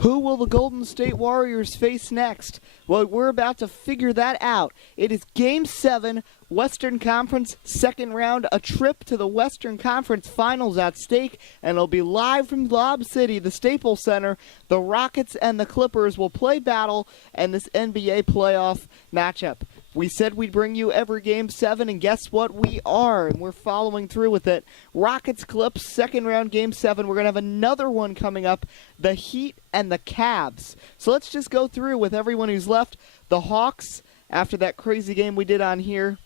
Who will the Golden State Warriors face next? Well, we're about to figure that out. It is Game 7, Western Conference, second round, a trip to the Western Conference Finals at stake, and it'll be live from Lob City, the Staples Center. The Rockets and the Clippers will play battle in this NBA playoff matchup. We said we'd bring you every Game 7, and guess what? We are, and we're following through with it. Rockets, Clips, second round, Game 7. We're going to have another one coming up, the Heat and the Cavs. So let's just go through with everyone who's left. The Hawks, after that crazy game we did on here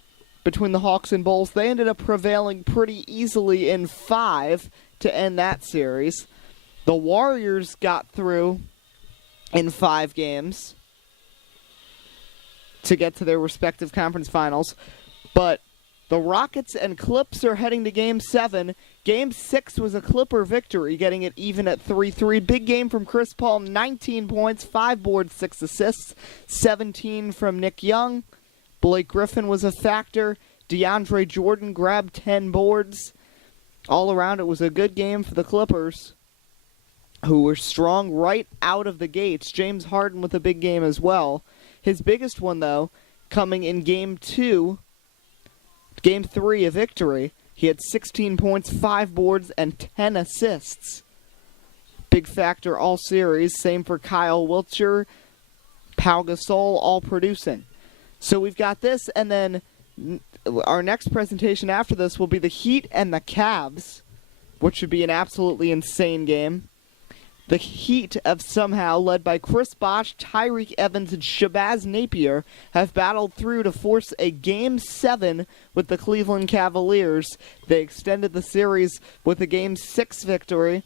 between the Hawks and Bulls, they ended up prevailing pretty easily in 5 to end that series. The Warriors got through in 5 games to get to their respective conference finals. But the Rockets and Clips are heading to Game 7. Game 6 was a Clipper victory, getting it even at 3-3. Big game from Chris Paul, 19 points, 5 boards, 6 assists, 17 from Nick Young. Blake Griffin was a factor. DeAndre Jordan grabbed 10 boards. All around, it was a good game for the Clippers, who were strong right out of the gates. James Harden with a big game as well. His biggest one, though, coming in Game 2, Game 3, a victory. He had 16 points, 5 boards, and 10 assists. Big factor all series. Same for Kyle Wiltjer, Pau Gasol, all producing. So we've got this, and then our next presentation after this will be the Heat and the Cavs, which should be an absolutely insane game. The Heat have somehow, led by Chris Bosh, Tyreke Evans, and Shabazz Napier, have battled through to force a Game 7 with the Cleveland Cavaliers. They extended the series with a Game 6 victory,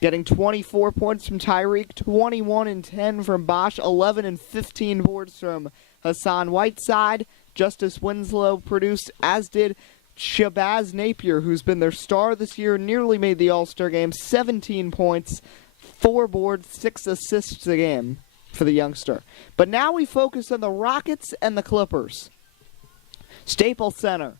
getting 24 points from Tyreke, 21 and 10 from Bosh, 11 and 15 boards from Hassan Whiteside. Justice Winslow produced, as did Shabazz Napier, who's been their star this year, nearly made the All-Star game, 17 points, 4 boards, 6 assists a game for the youngster. But now we focus on the Rockets and the Clippers. Staples Center.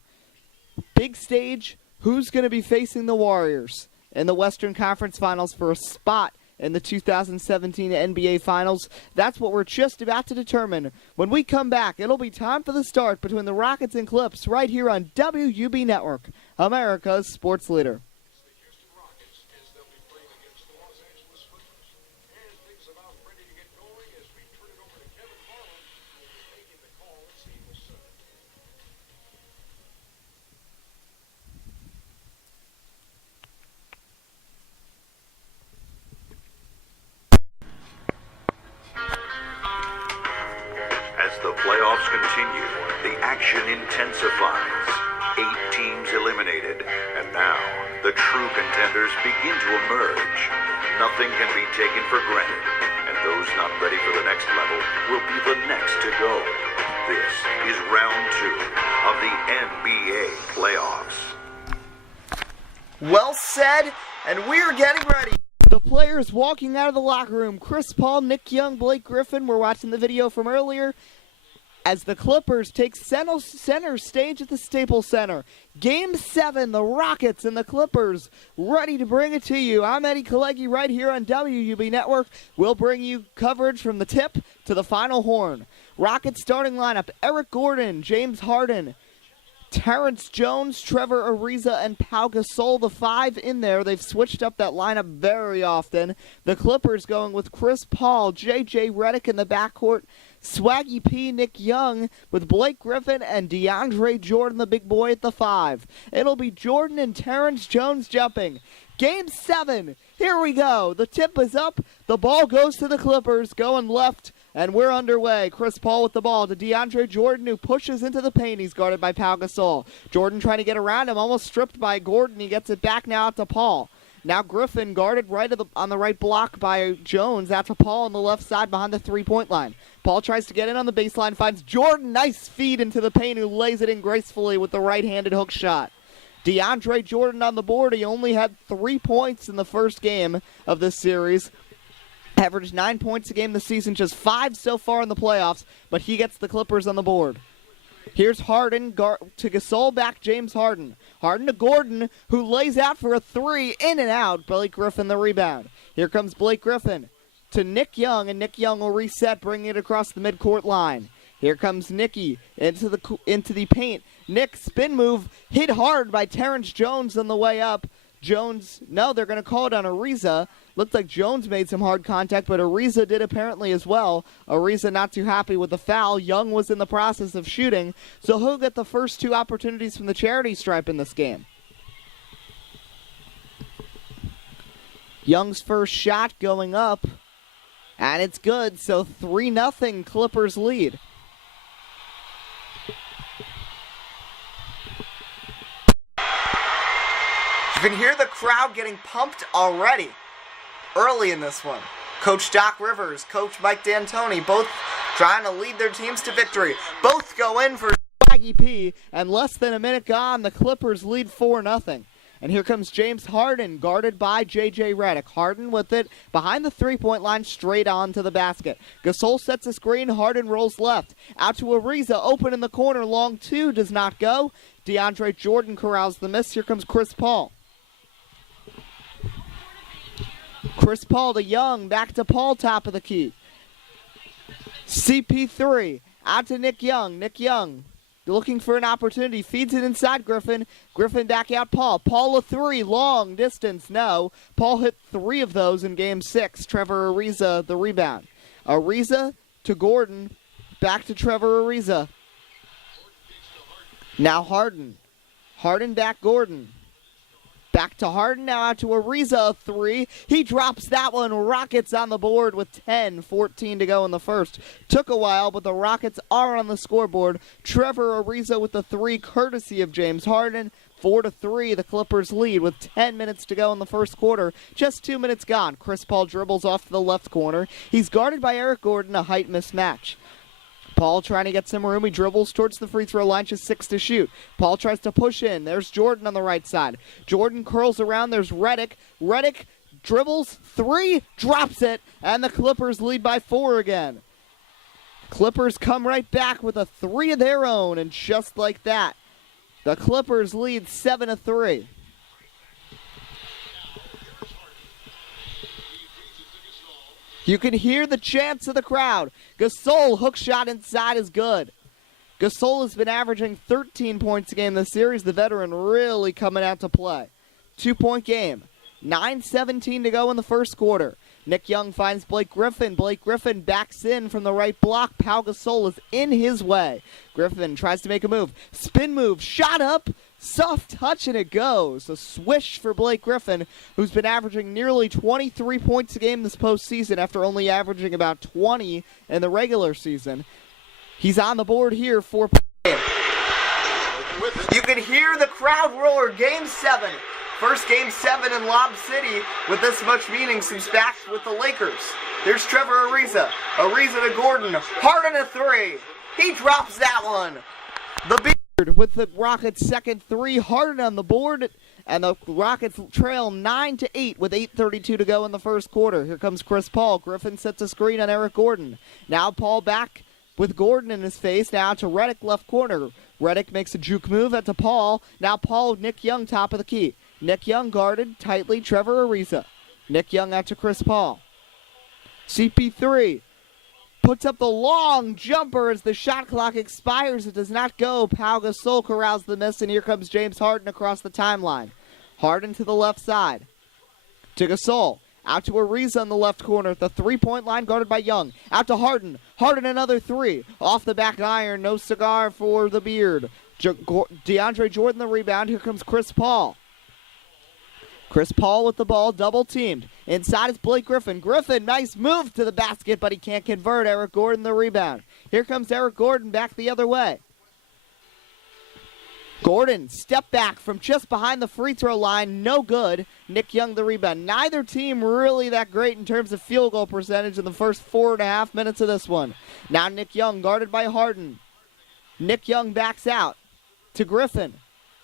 Big stage. Who's going to be facing the Warriors in the Western Conference Finals for a spot in the 2017 NBA Finals? That's what we're just about to determine. When we come back, it'll be time for the start between the Rockets and Clips right here on WUB Network, America's sports leader. The playoffs continue. The action intensifies. 8 teams eliminated. And now, the true contenders begin to emerge. Nothing can be taken for granted. And those not ready for the next level will be the next to go. This is round 2 of the NBA playoffs. Well said, and we're getting ready. The players walking out of the locker room. Chris Paul, Nick Young, Blake Griffin. We're watching the video from earlier as the Clippers take center stage at the Staples Center. Game 7, the Rockets and the Clippers ready to bring it to you. I'm Eddie Kalegi right here on WUB Network. We'll bring you coverage from the tip to the final horn. Rockets starting lineup, Eric Gordon, James Harden, Terrence Jones, Trevor Ariza, and Pau Gasol, the 5 in there. They've switched up that lineup very often. The Clippers going with Chris Paul, J.J. Redick in the backcourt, Swaggy P, Nick Young, with Blake Griffin and DeAndre Jordan, the big boy, at the 5. It'll be Jordan and Terrence Jones jumping. Game 7, here we go. The tip is up. The ball goes to the Clippers, going left, and we're underway. Chris Paul with the ball to DeAndre Jordan, who pushes into the paint. He's guarded by Pau Gasol. Jordan trying to get around him, almost stripped by Gordon. He gets it back now out to Paul. Now Griffin guarded right on the right block by Jones. That's a Paul on the left side behind the three-point line. Paul tries to get in on the baseline, finds Jordan. Nice feed into the paint, who lays it in gracefully with the right-handed hook shot. DeAndre Jordan on the board. He only had 3 points in the first game of this series. Averaged 9 points a game this season, just 5 so far in the playoffs, but he gets the Clippers on the board. Here's Harden to Gasol, back James Harden. Harden to Gordon, who lays out for a 3, in and out. Blake Griffin the rebound. Here comes Blake Griffin. to Nick Young, and Nick Young will reset, bringing it across the midcourt line. Here comes Nicky into the paint. Nick, spin move, hit hard by Terrence Jones on the way up. Jones, no, they're going to call it on Ariza. Looked like Jones made some hard contact, but Ariza did apparently as well. Ariza not too happy with the foul. Young was in the process of shooting, so he'll get the first 2 opportunities from the charity stripe in this game. Young's first shot going up, and it's good, so 3-0 Clippers lead. You can hear the crowd getting pumped already, early in this one. Coach Doc Rivers, Coach Mike D'Antoni, both trying to lead their teams to victory. Both go in for Swaggy P, and less than a minute gone, the Clippers lead 4-0. And here comes James Harden, guarded by J.J. Redick. Harden with it behind the three-point line, straight on to the basket. Gasol sets a screen. Harden rolls left. Out to Ariza, open in the corner. Long 2 does not go. DeAndre Jordan corrals the miss. Here comes Chris Paul. Chris Paul to Young. Back to Paul, top of the key. CP3. Out to Nick Young. Nick Young looking for an opportunity. Feeds it inside Griffin. Griffin back out Paul. Paul a 3. Long distance. No. Paul hit 3 of those in game 6. Trevor Ariza the rebound. Ariza to Gordon. Back to Trevor Ariza. Now Harden. Harden back Gordon. Back to Harden, now out to Ariza, 3. He drops that one. Rockets on the board with 10:14 to go in the first. Took a while, but the Rockets are on the scoreboard. Trevor Ariza with the 3, courtesy of James Harden. 4-3, the Clippers lead with 10 minutes to go in the first quarter. Just 2 minutes gone. Chris Paul dribbles off to the left corner. He's guarded by Eric Gordon, a height mismatch. Paul trying to get some room. He dribbles towards the free throw line, just 6 to shoot. Paul tries to push in. There's Jordan on the right side. Jordan curls around. There's Redick. Redick dribbles, 3, drops it, and the Clippers lead by 4 again. Clippers come right back with a 3 of their own, and just like that, the Clippers lead 7-3. You can hear the chants of the crowd. Gasol, hook shot inside is good. Gasol has been averaging 13 points a game this series. The veteran really coming out to play. 2-point game. 9:17 to go in the first quarter. Nick Young finds Blake Griffin. Blake Griffin backs in from the right block. Pau Gasol is in his way. Griffin tries to make a move. Spin move. Shot up. Soft touch, and it goes. A swish for Blake Griffin, who's been averaging nearly 23 points a game this postseason after only averaging about 20 in the regular season. He's on the board here for You can hear the crowd roar. Game 7. First Game 7 in Lob City with this much meaning since back with the Lakers. Here's Trevor Ariza. Ariza to Gordon. Harden a 3. He drops that one. The Beard with the Rockets' second 3. Harden on the board, and the Rockets trail 9-8 with 8:32 to go in the first quarter. Here comes Chris Paul. Griffin sets a screen on Eric Gordon. Now Paul back with Gordon in his face. Now to Redick, left corner. Redick makes a juke move out to Paul. Now Paul, Nick Young, top of the key. Nick Young guarded tightly. Trevor Ariza. Nick Young out to Chris Paul. CP3 puts up the long jumper as the shot clock expires. It does not go. Pau Gasol corrals the miss, and here comes James Harden across the timeline. Harden to the left side. To Gasol. Out to Ariza on the left corner at the three-point line, guarded by Young. Out to Harden. Harden another 3. Off the back iron. No cigar for the Beard. DeAndre Jordan the rebound. Here comes Chris Paul. Chris Paul with the ball, double teamed. Inside is Blake Griffin. Griffin, nice move to the basket, but he can't convert. Eric Gordon the rebound. Here comes Eric Gordon back the other way. Gordon, step back from just behind the free throw line, no good. Nick Young the rebound. Neither team really that great in terms of field goal percentage in the first 4.5 minutes of this one. Now Nick Young guarded by Harden. Nick Young backs out to Griffin.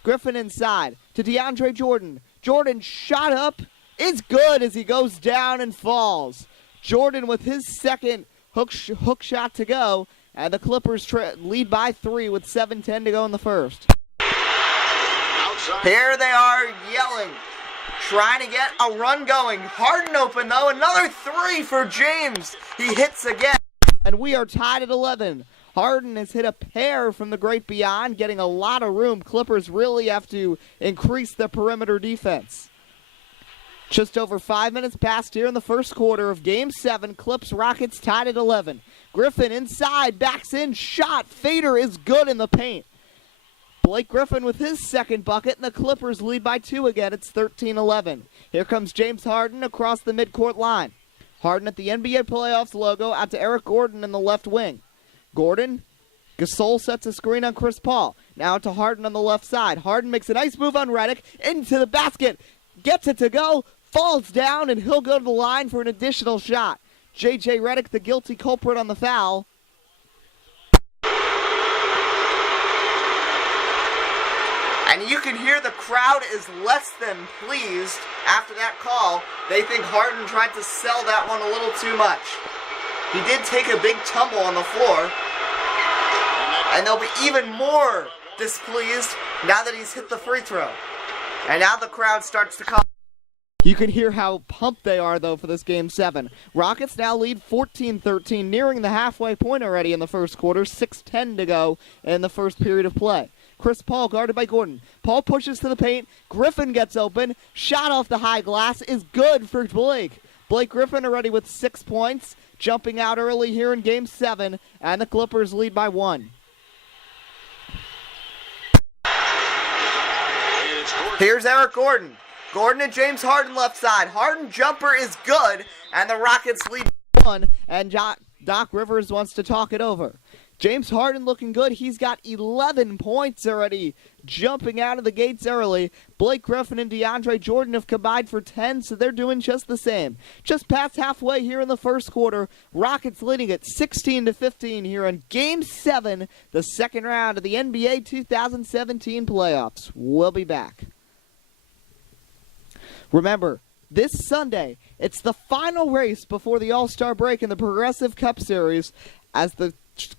Griffin inside to DeAndre Jordan. Jordan shot up is good as he goes down and falls. Jordan with his second hook shot to go, and the Clippers lead by 3 with 7:10 to go in the first. Here they are yelling. trying to get a run going. Harden open, though. Another three for James. He hits again. And we are tied at 11. Harden has hit a pair from the great beyond, getting a lot of room. Clippers really have to increase the perimeter defense. Just over 5 minutes passed here in the first quarter of Game 7. Clips Rockets tied at 11. Griffin inside, backs in, shot. Fader is good in the paint. Blake Griffin with his second bucket, and the Clippers lead by 2 again. It's 13-11. Here comes James Harden across the midcourt line. Harden at the NBA playoffs logo out to Eric Gordon in the left wing. Gordon, Gasol sets a screen on Chris Paul. Now to Harden on the left side. Harden makes a nice move on Redick, into the basket, gets it to go, falls down, and he'll go to the line for an additional shot. J.J. Redick, the guilty culprit on the foul. And you can hear the crowd is less than pleased after that call. They think Harden tried to sell that one a little too much. He did take a big tumble on the floor. And they'll be even more displeased now that he's hit the free throw. And now the crowd starts to call. You can hear how pumped they are, though, for this Game 7. Rockets now lead 14-13, nearing the halfway point already in the first quarter. 6:10 to go in the first period of play. Chris Paul guarded by Gordon. Paul pushes to the paint. Griffin gets open. Shot off the high glass is good for Blake. Blake Griffin already with 6 points, jumping out early here in Game 7, and the Clippers lead by 1. Here's Eric Gordon. Gordon and James Harden left side. Harden jumper is good, and the Rockets lead by 1, and Doc Rivers wants to talk it over. James Harden looking good. He's got 11 points already, jumping out of the gates early. Blake Griffin and DeAndre Jordan have combined for 10, so they're doing just the same. Just past halfway here in the first quarter. Rockets leading at 16-15 here in Game 7, the second round of the NBA 2017 playoffs. We'll be back. Remember, this Sunday, it's the final race before the All-Star break in the Progressive Cup Series as the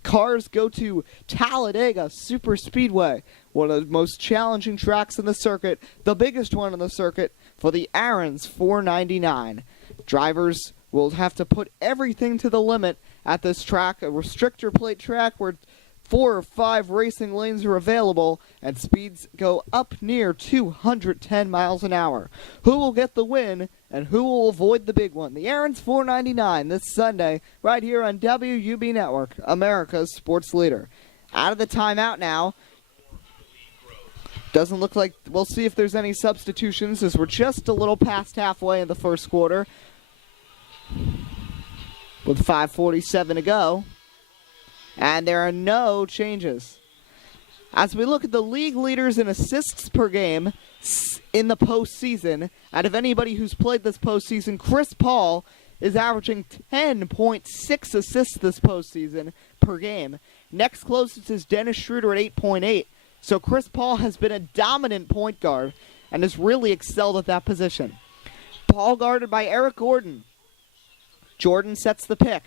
cars go to Talladega Super Speedway, one of the most challenging tracks in the circuit, the biggest one in the circuit, for the Aaron's 499. Drivers will have to put everything to the limit at this track, a restrictor plate track where 4 or 5 racing lanes are available, and speeds go up near 210 miles an hour. Who will get the win, and who will avoid the big one? The Aaron's 499 this Sunday, right here on WUB Network, America's sports leader. Out of the timeout now. Doesn't look like we'll see if there's any substitutions, as we're just a little past halfway in the first quarter, with 5:47 to go. And there are no changes. As we look at the league leaders in assists per game in the postseason, out of anybody who's played this postseason, Chris Paul is averaging 10.6 assists this postseason per game. Next closest is Dennis Schroeder at 8.8. So Chris Paul has been a dominant point guard and has really excelled at that position. Paul guarded by Eric Gordon. Jordan sets the pick.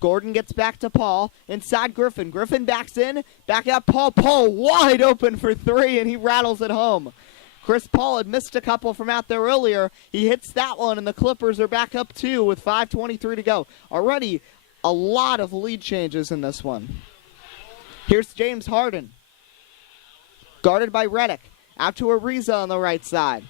Gordon gets back to Paul, inside Griffin. Griffin backs in, back out Paul. Paul wide open for 3, and he rattles it home. Chris Paul had missed a couple from out there earlier. He hits that one, and the Clippers are back up 2 with 5:23 to go. Already a lot of lead changes in this one. Here's James Harden, guarded by Redick. Out to Ariza on the right side.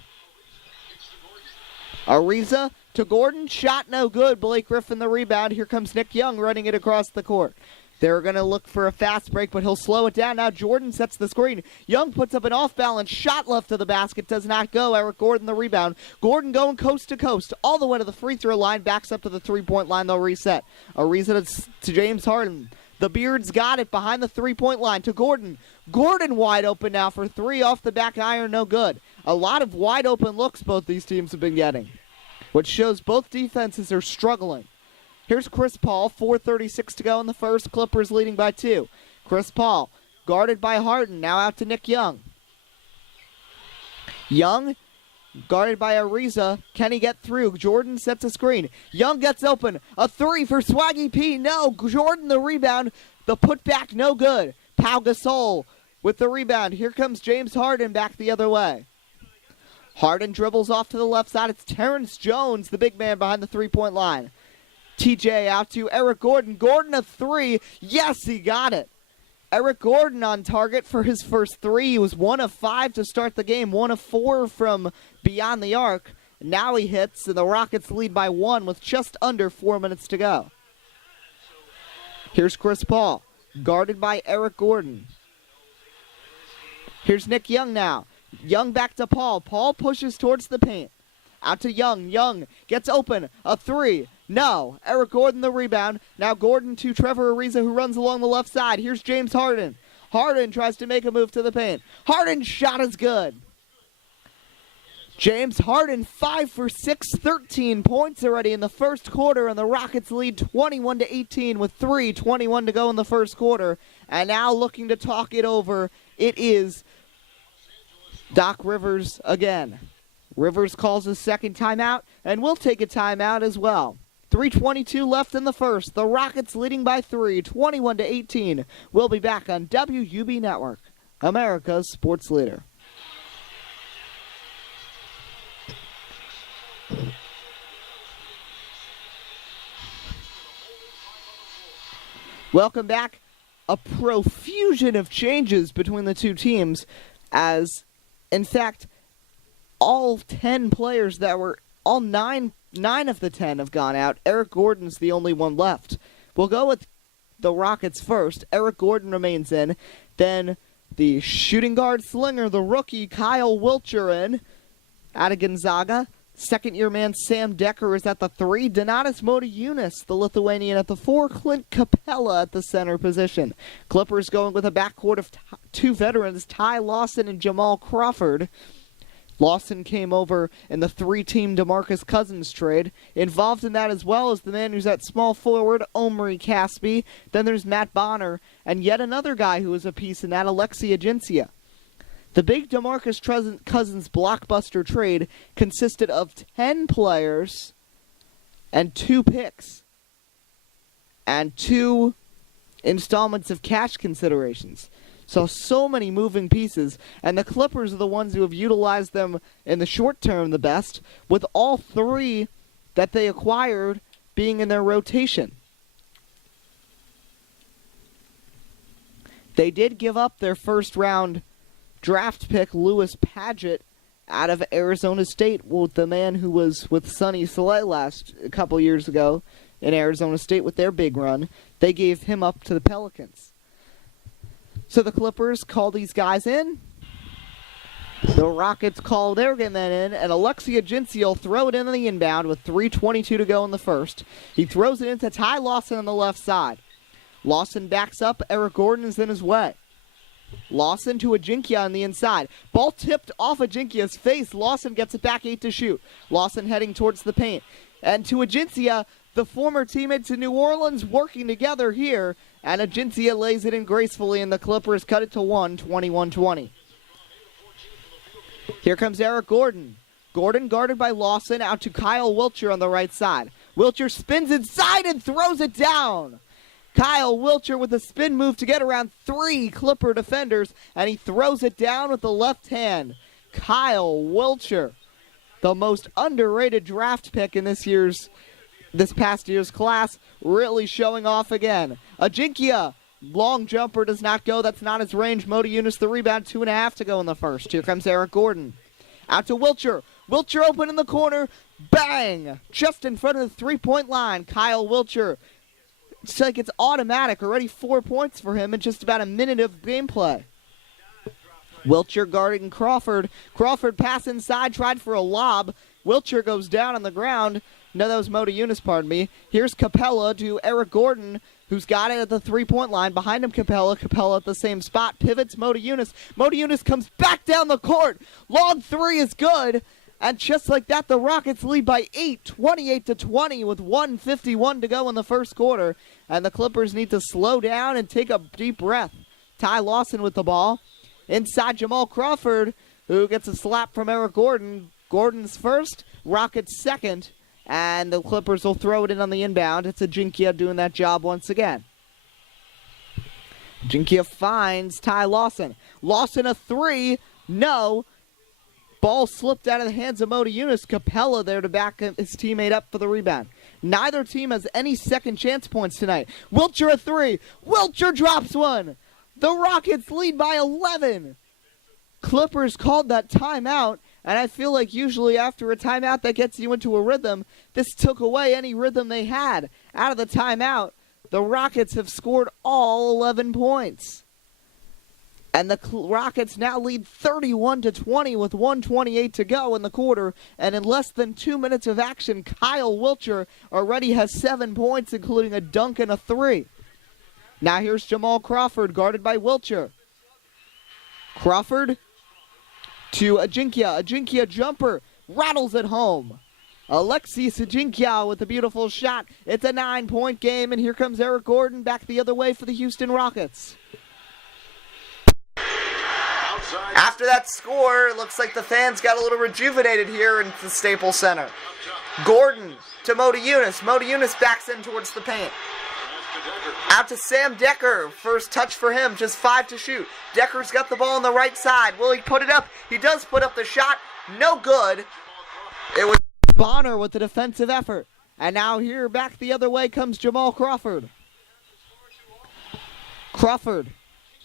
Ariza to Gordon, shot no good. Blake Griffin the rebound. Here comes Nick Young running it across the court. They're going to look for a fast break, but he'll slow it down. Now Jordan sets the screen. Young puts up an off-balance shot left of the basket. Does not go. Eric Gordon the rebound. Gordon going coast to coast all the way to the free throw line. Backs up to the three-point line. They'll reset. Ariza to James Harden. The Beards got it behind the three-point line to Gordon. Gordon wide open now for 3 off the back iron. No good. A lot of wide open looks both these teams have been getting, which shows both defenses are struggling. Here's Chris Paul, 4:36 to go in the first. Clippers leading by 2. Chris Paul, guarded by Harden, now out to Nick Young. Young, guarded by Ariza. Can he get through? Jordan sets a screen. Young gets open. A 3 for Swaggy P. No. Jordan the rebound. The putback no good. Pau Gasol with the rebound. Here comes James Harden back the other way. Harden dribbles off to the left side. It's Terrence Jones, the big man behind the three-point line. TJ out to Eric Gordon. Gordon a three. Yes, he got it. Eric Gordon on target for his first three. He was 1 of 5 to start the game, 1 of 4 from beyond the arc. Now he hits, and the Rockets lead by 1 with just under 4 minutes to go. Here's Chris Paul, guarded by Eric Gordon. Here's Nick Young now. Young back to Paul. Paul pushes towards the paint. Out to Young. Young gets open. A three. No. Eric Gordon the rebound. Now Gordon to Trevor Ariza, who runs along the left side. Here's James Harden. Harden tries to make a move to the paint. Harden's shot is good. James Harden 5 for 6, 13 points already in the first quarter, and the Rockets lead 21-18 with 3:21 to go in the first quarter. And now looking to talk it over, it is Doc Rivers again. Rivers calls his second timeout, and we'll take a timeout as well. 3:22 left in the first. The Rockets leading by 3, 21-18. We'll be back on WUB Network, America's sports leader. Welcome back. A profusion of changes between the two teams, as, in fact, all 10 players that were, all nine of the 10 have gone out. Eric Gordon's the only one left. We'll go with the Rockets first. Eric Gordon remains in. Then the shooting guard slinger, the rookie Kyle Wiltjer in out of Gonzaga. Second-year man Sam Decker is at the 3. Donatas Motiejunas, the Lithuanian, at the 4. Clint Capella at the center position. Clippers going with a backcourt of 2 veterans, Ty Lawson and Jamal Crawford. Lawson came over in the 3-team DeMarcus Cousins trade. Involved in that as well as the man who's at small forward, Omri Caspi. Then there's Matt Bonner, and yet another guy who is a piece in that, Alexi Agencia. The big DeMarcus Cousins blockbuster trade consisted of 10 players and 2 picks and 2 installments of cash considerations. So many moving pieces, and the Clippers are the ones who have utilized them in the short term the best, with all 3 that they acquired being in their rotation. They did give up their first round draft pick, Lewis Padgett, out of Arizona State, with the man who was with Sonny Saleh a couple years ago in Arizona State with their big run. They gave him up to the Pelicans. So the Clippers call these guys in. The Rockets call their men in, and Alexi Agencia will throw it in on the inbound with 3:22 to go in the first. He throws it into Ty Lawson on the left side. Lawson backs up. Eric Gordon is in his way. Lawson to Agencia on the inside. Ball tipped off Agencia's face. Lawson gets it back 8 to shoot. Lawson heading towards the paint. And to Agencia, the former teammates in New Orleans working together here. And Agencia lays it in gracefully, and the Clippers cut it to 1, 21-20. Here comes Eric Gordon. Gordon guarded by Lawson, out to Kyle Wiltjer on the right side. Wiltjer spins inside and throws it down. Kyle Wiltjer with a spin move to get around 3 Clipper defenders, and he throws it down with the left hand. Kyle Wiltjer, the most underrated draft pick in this past year's class, really showing off again. Agencia, long jumper, does not go. That's not his range. Motiejunas the rebound, 2.5 to go in the first. Here comes Eric Gordon. Out to Wiltjer. Wiltjer open in the corner. Bang! Just in front of the three-point line. Kyle Wiltjer. It's like it's automatic. Already 4 points for him in just about a minute of gameplay. Wiltjer guarding Crawford. Crawford pass inside, tried for a lob. Wiltjer goes down on the ground. No, that was Motiejunas, pardon me. Here's Capella to Eric Gordon, who's got it at the three-point line. Behind him, Capella. Capella at the same spot. Pivots Motiejunas. Motiejunas comes back down the court. Long 3 is good. And just like that, the Rockets lead by 8, 28-20, with 1:51 to go in the first quarter. And the Clippers need to slow down and take a deep breath. Ty Lawson with the ball. Inside Jamal Crawford, who gets a slap from Eric Gordon. Gordon's first, Rockets second. And the Clippers will throw it in on the inbound. It's Agencia doing that job once again. Agencia finds Ty Lawson. Lawson a 3. No. Ball slipped out of the hands of Mota Yunus. Capella there to back his teammate up for the rebound. Neither team has any second chance points tonight. Wiltjer a three. Wiltjer drops one. The Rockets lead by 11. Clippers called that timeout, and I feel like usually after a timeout that gets you into a rhythm, this took away any rhythm they had. Out of the timeout, the Rockets have scored all 11 points. And the Rockets now lead 31-20 with 1:28 to go in the quarter. And in less than 2 minutes of action, Kyle Wiltjer already has 7 points, including a dunk and a three. Now here's Jamal Crawford, guarded by Wiltjer. Crawford to Ajinkya. Ajinkya jumper, rattles it home. Alexis Ajinkya with a beautiful shot. It's a 9-point game, and here comes Eric Gordon back the other way for the Houston Rockets. After that score, it looks like the fans got a little rejuvenated here in the Staples Center. Gordon to Mota Yunus. Mota Yunus backs in towards the paint. Out to Sam Decker. First touch for him, just 5 to shoot. Decker's got the ball on the right side. Will he put it up? He does put up the shot. No good. It was Bonner with the defensive effort. And now here back the other way comes Jamal Crawford. Crawford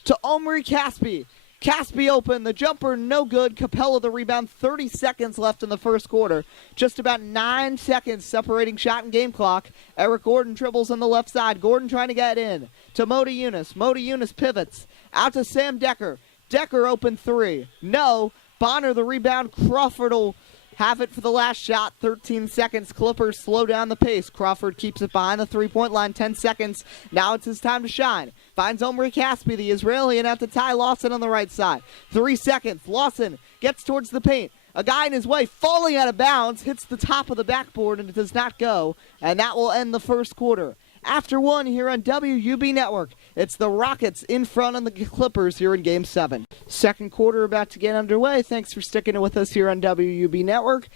to Omri Caspi. Caspi open, the jumper no good. Capella the rebound, 30 seconds left in the first quarter. Just about 9 seconds separating shot and game clock. Eric Gordon dribbles on the left side. Gordon trying to get in to Mota Yunus. Mota Yunus pivots out to Sam Decker. Decker open three. No. Bonner the rebound. Crawford will have it for the last shot. 13 seconds. Clippers slow down the pace. Crawford keeps it behind the three-point line. 10 seconds. Now it's his time to shine. Finds Omri Caspi, the Israeli, and out to Ty Lawson on the right side. 3 seconds. Lawson gets towards the paint. A guy in his way falling out of bounds. Hits the top of the backboard, and it does not go. And that will end the first quarter. After one here on WUB Network, it's the Rockets in front of the Clippers here in Game 7. Second quarter about to get underway. Thanks for sticking with us here on WUB Network,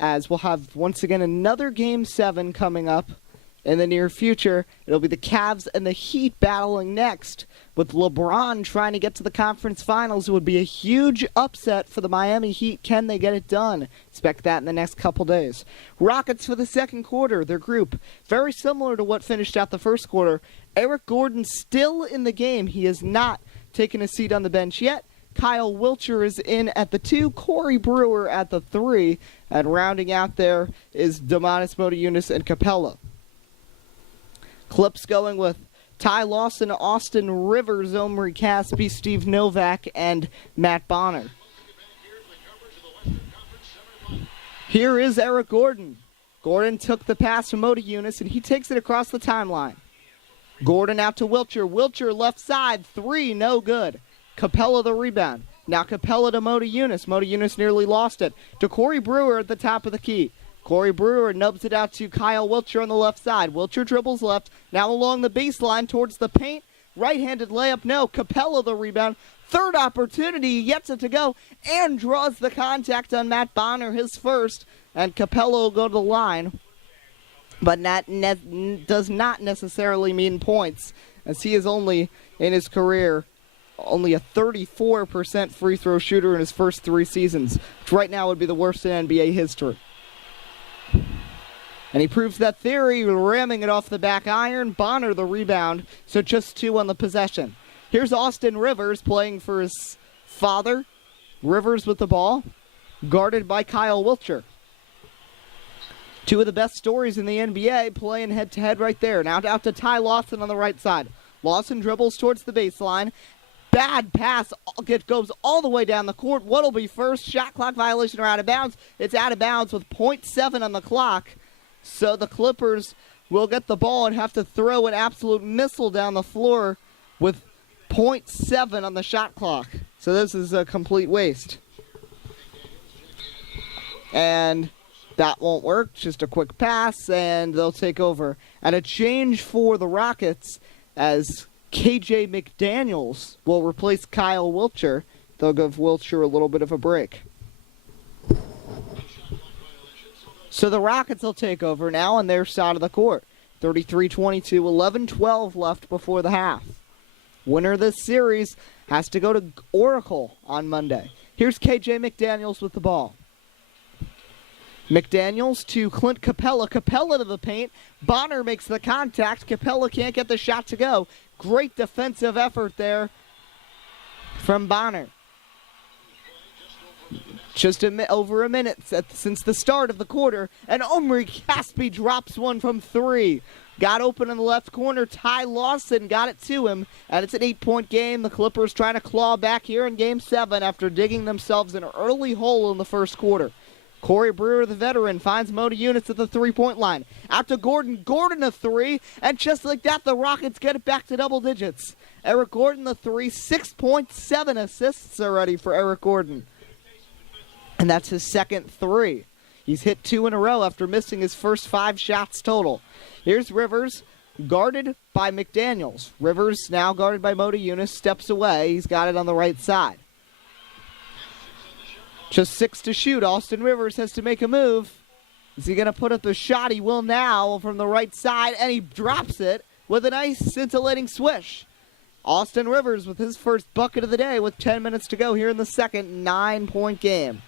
as we'll have once again another Game 7 coming up in the near future. It'll be the Cavs and the Heat battling next, with LeBron trying to get to the conference finals. It would be a huge upset for the Miami Heat. Can they get it done? Expect that in the next couple days. Rockets for the second quarter, their group, very similar to what finished out the first quarter. Eric Gordon still in the game. He has not taken a seat on the bench yet. Kyle Wiltjer is in at the 2, Corey Brewer at the 3, and rounding out there is Domantas Mota Yunus and Capella. Clips going with Ty Lawson, Austin Rivers, Omri Caspi, Steve Novak, and Matt Bonner. Here is Eric Gordon. Gordon took the pass from Mota Yunus, and he takes it across the timeline. Gordon out to Wiltjer. Wiltjer left side, 3, no good. Capella the rebound. Now Capella to Mota Yunus. Mota Yunus nearly lost it. To Corey Brewer at the top of the key. Corey Brewer nubs it out to Kyle Wiltjer on the left side. Wiltjer dribbles left, now along the baseline towards the paint. Right-handed layup, no. Capella the rebound. Third opportunity, gets it to go, and draws the contact on Matt Bonner, his first. And Capella will go to the line. But that does not necessarily mean points, as he is only, in his career, only a 34% free throw shooter in his first 3 seasons, which right now would be the worst in NBA history. And he proves that theory, ramming it off the back iron. Bonner the rebound, so just 2 on the possession. Here's Austin Rivers playing for his father. Rivers with the ball, guarded by Kyle Wiltjer. 2 of the best stories in the NBA playing head-to-head right there. Now out to Ty Lawson on the right side. Lawson dribbles towards the baseline. Bad pass, goes all the way down the court. What'll be first? Shot clock violation or out of bounds? It's out of bounds with 0.7 on the clock. So the Clippers will get the ball and have to throw an absolute missile down the floor with 0.7 on the shot clock. So this is a complete waste. And that won't work. Just a quick pass, and they'll take over. And a change for the Rockets as KJ McDaniels will replace Kyle Wiltjer. They'll give Wiltjer a little bit of a break. So the Rockets will take over now on their side of the court. 33-22, 11-12 left before the half. Winner of this series has to go to Oracle on Monday. Here's KJ McDaniels with the ball. McDaniels to Clint Capella. Capella to the paint. Bonner makes the contact. Capella can't get the shot to go. Great defensive effort there from Bonner. Just over a minute since the start of the quarter, and Omri Caspi drops one from 3. Got open in the left corner. Ty Lawson got it to him, and it's an 8-point game. The Clippers trying to claw back here in Game 7 after digging themselves an early hole in the first quarter. Corey Brewer, the veteran, finds Mo Eunice at the three-point line. Out to Gordon. Gordon a 3, and just like that, the Rockets get it back to double digits. Eric Gordon the 3, 6.7 assists already for Eric Gordon. And that's his second 3. He's hit 2 in a row after missing his first 5 shots total. Here's Rivers, guarded by McDaniels. Rivers, now guarded by Mo Eunice, steps away. He's got it on the right side. Just 6 to shoot. Austin Rivers has to make a move. Is he going to put up the shot? He will now from the right side, and he drops it with a nice scintillating swish. Austin Rivers with his first bucket of the day with 10 minutes to go here in the second 9-point game.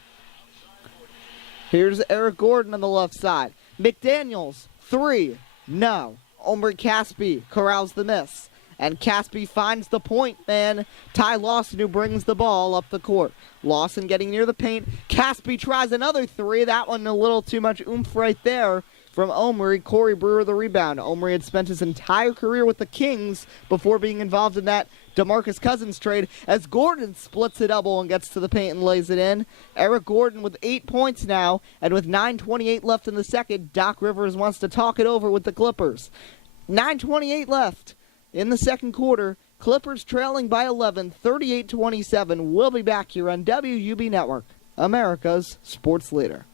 Here's Eric Gordon on the left side. McDaniels, 3, no. Omri Caspi corrals the miss. And Caspi finds the point man, Ty Lawson, who brings the ball up the court. Lawson getting near the paint. Caspi tries another 3. That one a little too much oomph right there from Omri. Corey Brewer the rebound. Omri had spent his entire career with the Kings before being involved in that DeMarcus Cousins trade, as Gordon splits a double and gets to the paint and lays it in. Eric Gordon with 8 points now, and with 9:28 left in the second, Doc Rivers wants to talk it over with the Clippers. 9:28 left in the second quarter. Clippers trailing by 11, 38-27. We'll be back here on WUB Network, America's sports leader.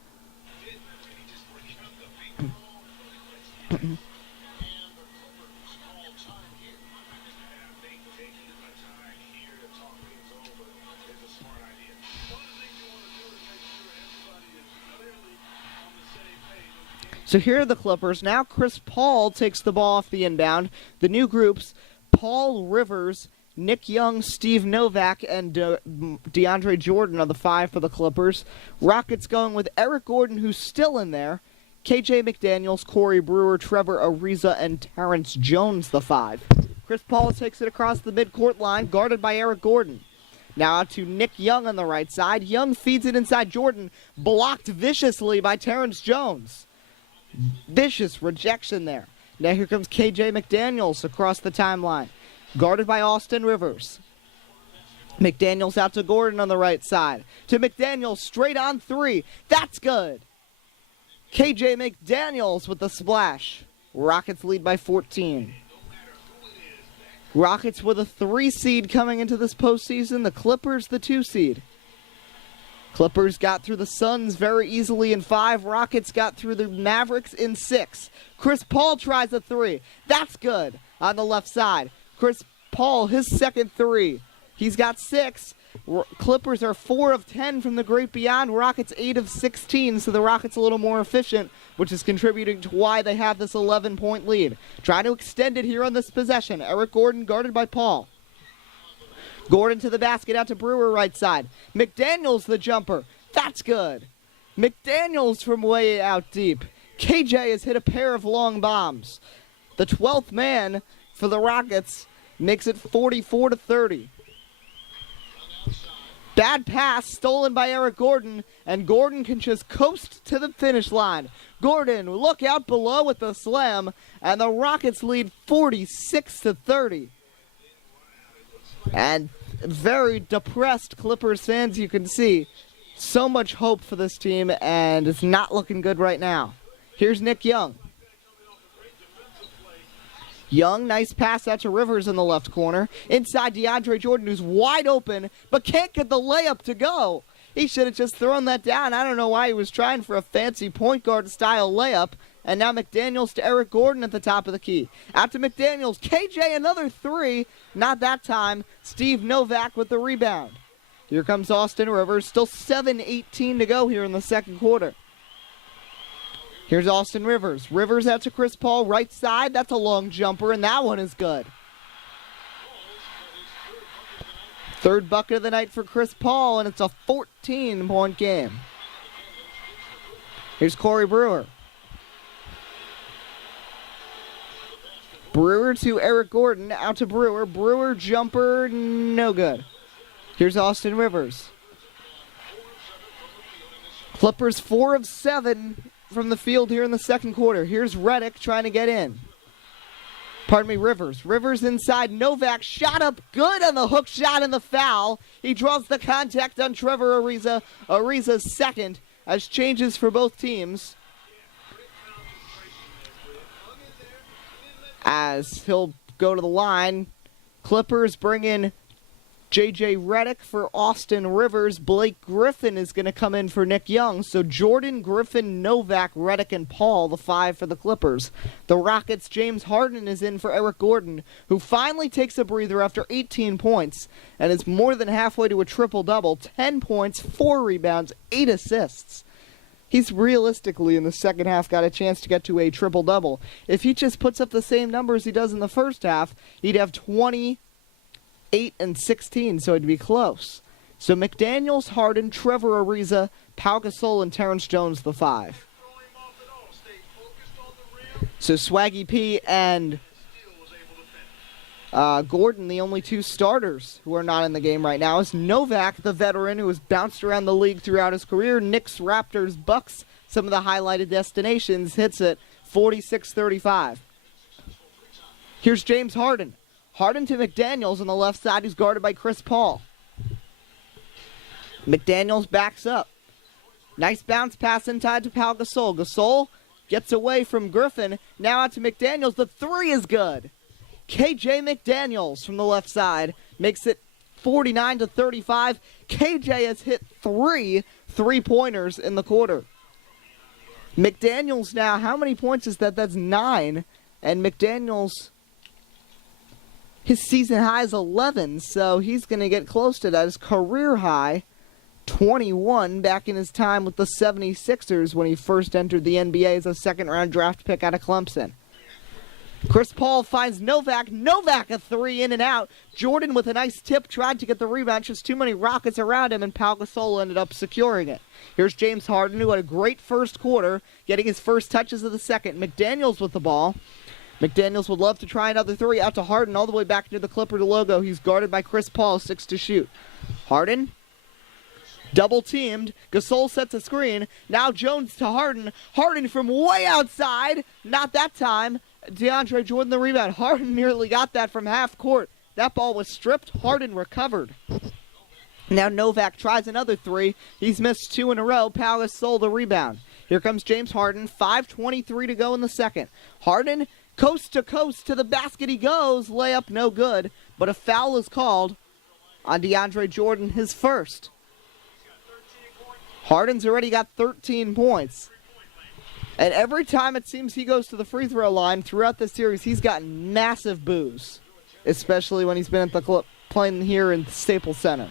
So here are the Clippers. Now Chris Paul takes the ball off the inbound. The new groups, Paul Rivers, Nick Young, Steve Novak, and DeAndre Jordan are the 5 for the Clippers. Rockets going with Eric Gordon, who's still in there. KJ McDaniels, Corey Brewer, Trevor Ariza, and Terrence Jones, the 5. Chris Paul takes it across the midcourt line, guarded by Eric Gordon. Now out to Nick Young on the right side. Young feeds it inside Jordan, blocked viciously by Terrence Jones. Vicious rejection there. Now here comes KJ McDaniels across the timeline, guarded by Austin Rivers. McDaniels out to Gordon on the right side. To McDaniels, straight on 3. That's good. KJ McDaniels with the splash. Rockets lead by 14. Rockets with a 3 seed coming into this postseason. The Clippers the 2 seed. Clippers got through the Suns very easily in 5. Rockets got through the Mavericks in 6. Chris Paul tries a 3. That's good on the left side. Chris Paul, his second 3. He's got 6. Clippers are 4 of 10 from the great beyond. Rockets 8 of 16, so the Rockets a little more efficient, which is contributing to why they have this 11-point lead. Trying to extend it here on this possession. Eric Gordon guarded by Paul. Gordon to the basket, out to Brewer right side. McDaniels the jumper. That's good. McDaniels from way out deep. KJ has hit a pair of long bombs. The 12th man for the Rockets makes it 44-30. Bad pass stolen by Eric Gordon, and Gordon can just coast to the finish line. Gordon, look out below with the slam, and the Rockets lead 46-30. And very depressed Clippers fans, you can see. So much hope for this team, and it's not looking good right now. Here's Nick Young. Young, nice pass out to Rivers in the left corner. Inside DeAndre Jordan, who's wide open, but can't get the layup to go. He should have just thrown that down. I don't know why he was trying for a fancy point guard style layup. And now McDaniels to Eric Gordon at the top of the key. Out to McDaniels. KJ another 3. Not that time. Steve Novak with the rebound. Here comes Austin Rivers. Still 7:18 to go here in the second quarter. Here's Austin Rivers. Rivers out to Chris Paul. Right side. That's a long jumper, and that one is good. Third bucket of the night for Chris Paul, and it's a 14-point game. Here's Corey Brewer. Brewer to Eric Gordon, out to Brewer. Brewer jumper, no good. Here's Austin Rivers. Clippers 4 of 7 from the field here in the second quarter. Here's Redick trying to get in. Pardon me, Rivers. Rivers inside. Novak shot up good on the hook shot and the foul. He draws the contact on Trevor Ariza. Ariza's second as changes for both teams. As he'll go to the line. Clippers bring in J.J. Redick for Austin Rivers. Blake Griffin is going to come in for Nick Young. So Jordan, Griffin, Novak, Redick, and Paul, the 5 for the Clippers. The Rockets' James Harden is in for Eric Gordon, who finally takes a breather after 18 points and is more than halfway to a triple-double. 10 points, 4 rebounds, 8 assists. He's realistically in the second half got a chance to get to a triple-double. If he just puts up the same numbers he does in the first half, he'd have 20, 8, and 16, so it'd be close. So McDaniels, Harden, Trevor Ariza, Pau Gasol, and Terrence Jones, the 5. So Swaggy P and Gordon, the only 2 starters who are not in the game right now, is Novak, the veteran who has bounced around the league throughout his career. Knicks, Raptors, Bucks, some of the highlighted destinations, hits it 46-35. Here's James Harden. Harden to McDaniels on the left side, who's guarded by Chris Paul. McDaniels backs up. Nice bounce pass inside to Pau Gasol. Gasol gets away from Griffin. Now out to McDaniels. The 3 is good. KJ McDaniels from the left side makes it 49-35. KJ has hit 3 3-pointers in the quarter. McDaniels now, how many points is that? That's 9. And McDaniels, his season high is 11, so he's going to get close to that. His career high, 21, back in his time with the 76ers when he first entered the NBA as a second-round draft pick out of Clemson. Chris Paul finds Novak. Novak a 3 in and out. Jordan with a nice tip tried to get the rebound. Just too many Rockets around him, and Pau Gasol ended up securing it. Here's James Harden, who had a great first quarter, getting his first touches of the second. McDaniels with the ball. McDaniels would love to try another 3 out to Harden all the way back near the Clipper logo. He's guarded by Chris Paul, 6 to shoot. Harden, double teamed. Gasol sets a screen. Now Jones to Harden. Harden from way outside. Not that time. DeAndre Jordan the rebound. Harden nearly got that from half court. That ball was stripped. Harden recovered. Now Novak tries another 3. He's missed 2 in a row. Pau Gasol the rebound. Here comes James Harden. 5:23 to go in the second. Harden coast to coast to the basket he goes. Layup no good. But a foul is called on DeAndre Jordan, his first. Harden's already got 13 points. And every time it seems he goes to the free throw line throughout this series, he's gotten massive boos, especially when he's been at the club playing here in Staples Center.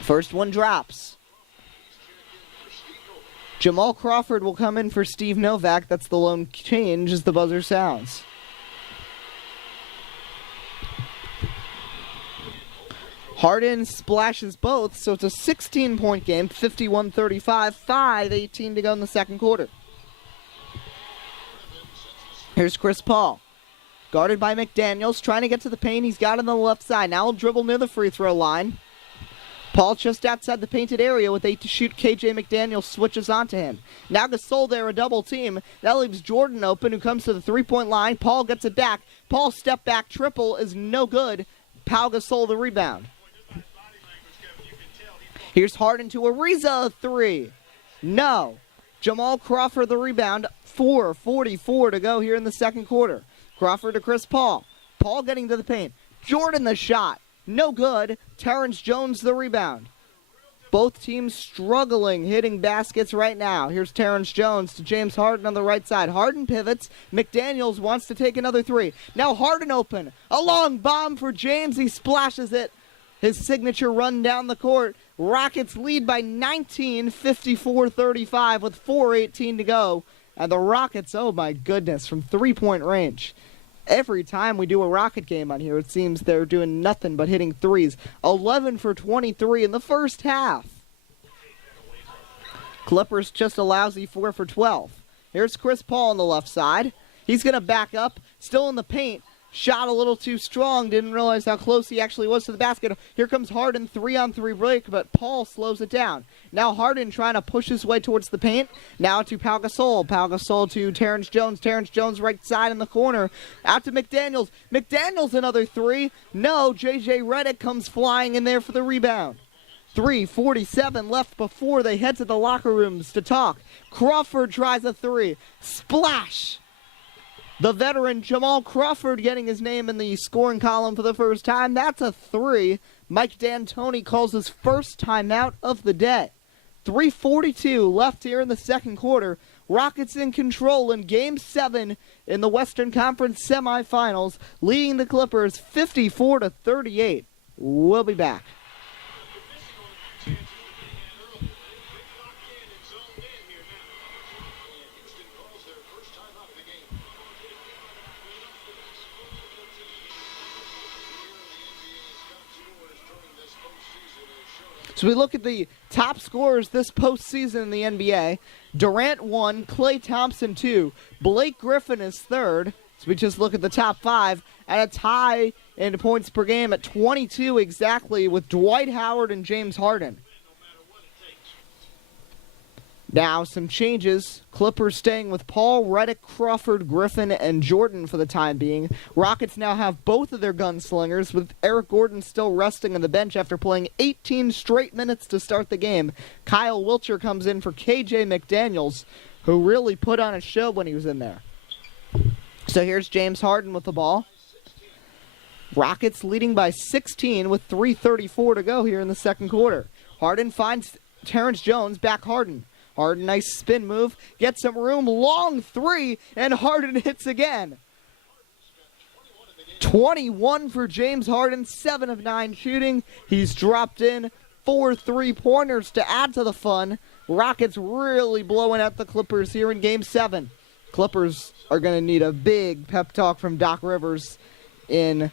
First one drops. Jamal Crawford will come in for Steve Novak. That's the lone change as the buzzer sounds. Harden splashes both, so it's a 16-point game, 51-35, 5:18 to go in the second quarter. Here's Chris Paul, guarded by McDaniels, trying to get to the paint. He's got it on the left side. Now he'll dribble near the free throw line. Paul just outside the painted area with 8 to shoot. KJ McDaniels switches onto him. Now Gasol there, a double team. That leaves Jordan open, who comes to the three-point line. Paul gets it back. Paul's step back triple is no good. Pau Gasol the rebound. Here's Harden to Ariza, 3. No. Jamal Crawford the rebound. 4:44 to go here in the second quarter. Crawford to Chris Paul. Paul getting to the paint. Jordan the shot. No good. Terrence Jones the rebound. Both teams struggling hitting baskets right now. Here's Terrence Jones to James Harden on the right side. Harden pivots. McDaniels wants to take another 3. Now Harden open. A long bomb for James. He splashes it. His signature run down the court. Rockets lead by 19, 54-35 with 4:18 to go. And the Rockets, oh my goodness, from three-point range. Every time we do a Rocket game on here, it seems they're doing nothing but hitting threes. 11 for 23 in the first half. Clippers just a lousy 4 for 12. Here's Chris Paul on the left side. He's going to back up, still in the paint. Shot a little too strong, didn't realize how close he actually was to the basket. Here comes Harden, 3-on-3 break, but Paul slows it down. Now Harden trying to push his way towards the paint. Now to Pau Gasol. Pau Gasol to Terrence Jones. Terrence Jones right side in the corner. Out to McDaniels. McDaniels another three. No, J.J. Redick comes flying in there for the rebound. 3:47 left before they head to the locker rooms to talk. Crawford tries a three. Splash! The veteran Jamal Crawford getting his name in the scoring column for the first time. That's a three. Mike D'Antoni calls his first timeout of the day. 3:42 left here in the second quarter. Rockets in control in Game 7 in the Western Conference semifinals, leading the Clippers 54-38. We'll be back. So we look at the top scorers this postseason in the NBA. Durant 1, Klay Thompson 2, Blake Griffin is 3rd. So we just look at the top 5, and a tie in points per game at 22 exactly with Dwight Howard and James Harden. Now some changes. Clippers staying with Paul, Redick, Crawford, Griffin, and Jordan for the time being. Rockets now have both of their gunslingers, with Eric Gordon still resting on the bench after playing 18 straight minutes to start the game. Kyle Wiltjer comes in for KJ McDaniels, who really put on a show when he was in there. So here's James Harden with the ball. Rockets leading by 16 with 3:34 to go here in the second quarter. Harden finds Terrence Jones, back Harden. Harden, nice spin move, gets some room, long three, and Harden hits again. 21 for James Harden, 7 of 9 shooting. He's dropped in 4 3-pointers to add to the fun. Rockets really blowing out the Clippers here in Game 7. Clippers are going to need a big pep talk from Doc Rivers in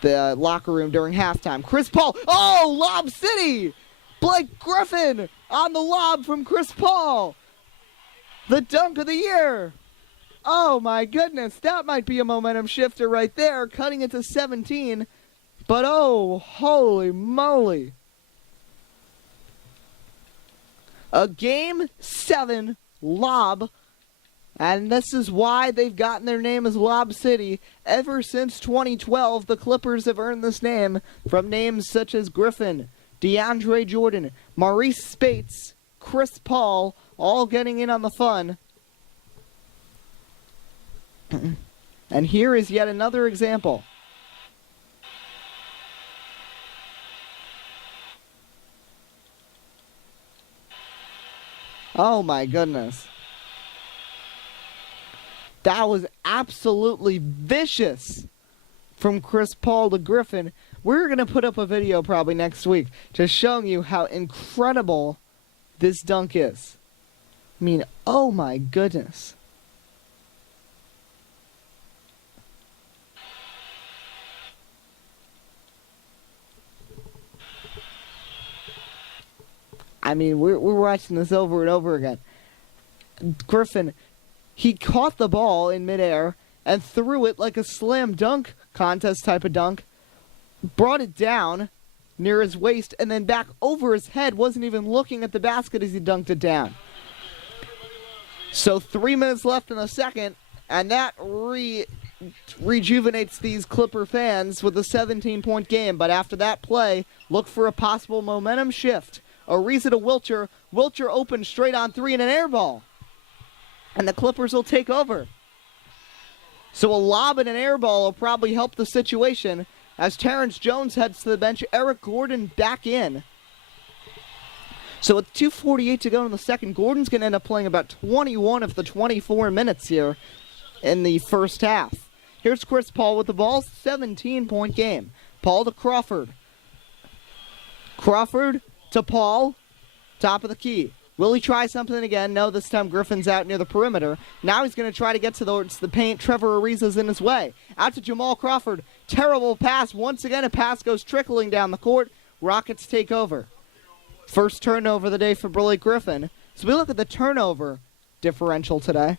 the locker room during halftime. Chris Paul, Lob City! Blake Griffin on the lob from Chris Paul. The dunk of the year. Oh my goodness, that might be a momentum shifter right there, cutting it to 17. But oh, holy moly. A Game 7 lob, and this is why they've gotten their name as Lob City. Ever since 2012, the Clippers have earned this name from names such as Griffin, DeAndre Jordan, Maurice Spates, Chris Paul, all getting in on the fun. And here is yet another example. Oh my goodness. That was absolutely vicious from Chris Paul to Griffin. We're going to put up a video probably next week just showing you how incredible this dunk is. I mean, oh my goodness. I mean, we're watching this over and over again. Griffin, he caught the ball in midair and threw it like a slam dunk contest type of dunk. Brought it down near his waist and then back over his head. Wasn't even looking at the basket as he dunked it down. So 3 minutes left in the second, and that rejuvenates these Clipper fans with a 17-point game. But after that play, look for a possible momentum shift. Ariza to Wiltjer. Wiltjer opened straight on three and an air ball. And the Clippers will take over. So a lob and an air ball will probably help the situation. As Terrence Jones heads to the bench, Eric Gordon back in. So with 2:48 to go in the second, Gordon's going to end up playing about 21 of the 24 minutes here in the first half. Here's Chris Paul with the ball, 17-point game. Paul to Crawford. Crawford to Paul, top of the key. Will he try something again? No, this time Griffin's out near the perimeter. Now he's going to try to get to the paint. Trevor Ariza's in his way. Out to Jamal Crawford. Terrible pass. Once again, a pass goes trickling down the court. Rockets take over. First turnover of the day for Blake Griffin. So we look at the turnover differential today.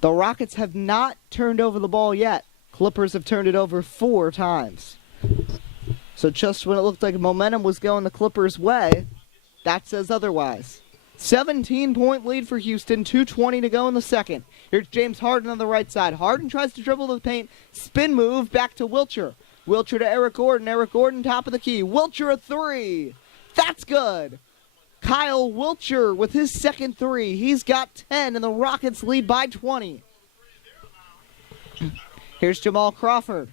The Rockets have not turned over the ball yet. Clippers have turned it over 4 times. So just when it looked like momentum was going the Clippers' way, that says otherwise. 17-point lead for Houston, 2:20 to go in the second. Here's James Harden on the right side. Harden tries to dribble the paint, spin move, back to Wiltjer. Wiltjer to Eric Gordon. Eric Gordon, top of the key. Wiltjer a 3. That's good. Kyle Wiltjer with his second 3. He's got 10, and the Rockets lead by 20. Here's Jamal Crawford.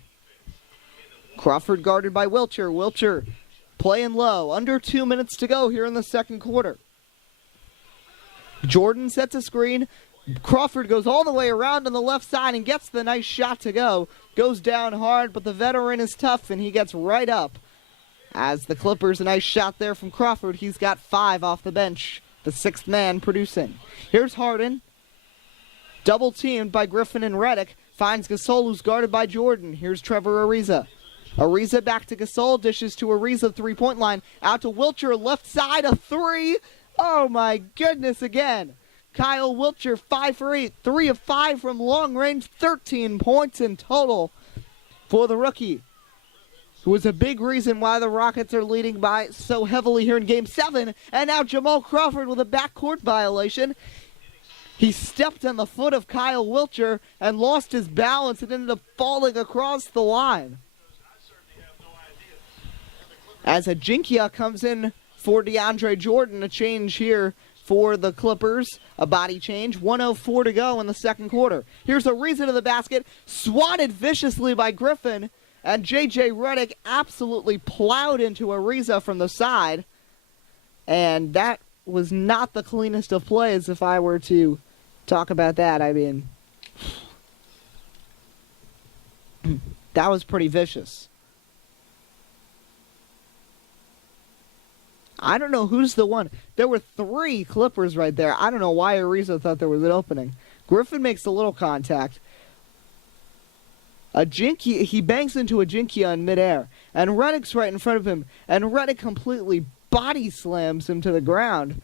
Crawford guarded by Wiltjer. Wiltjer playing low. Under 2 minutes to go here in the second quarter. Jordan sets a screen. Crawford goes all the way around on the left side and gets the nice shot to go. Goes down hard, but the veteran is tough, and he gets right up. As the Clippers, a nice shot there from Crawford. He's got 5 off the bench. The 6th man producing. Here's Harden. Double teamed by Griffin and Redick. Finds Gasol, who's guarded by Jordan. Here's Trevor Ariza. Ariza back to Gasol. Dishes to Ariza, 3-point line. Out to Wiltjer, left side, a 3. Oh my goodness, again. Kyle Wiltjer, 5 for 8. 3 of 5 from long range. 13 points in total for the rookie, who was a big reason why the Rockets are leading by so heavily here in Game 7. And now Jamal Crawford with a backcourt violation. He stepped on the foot of Kyle Wiltjer and lost his balance and ended up falling across the line. As Ajinkia comes in for DeAndre Jordan, a change here for the Clippers, a body change. 1:04 to go in the second quarter. Here's Ariza to the basket, swatted viciously by Griffin, and J.J. Redick absolutely plowed into Ariza from the side. And that was not the cleanest of plays if I were to talk about that. I mean, that was pretty vicious. I don't know who's the one. There were 3 Clippers right there. I don't know why Ariza thought there was an opening. Griffin makes a little contact. He banks into Ajinkia in midair, and Redick's right in front of him, and Redick completely body slams him to the ground.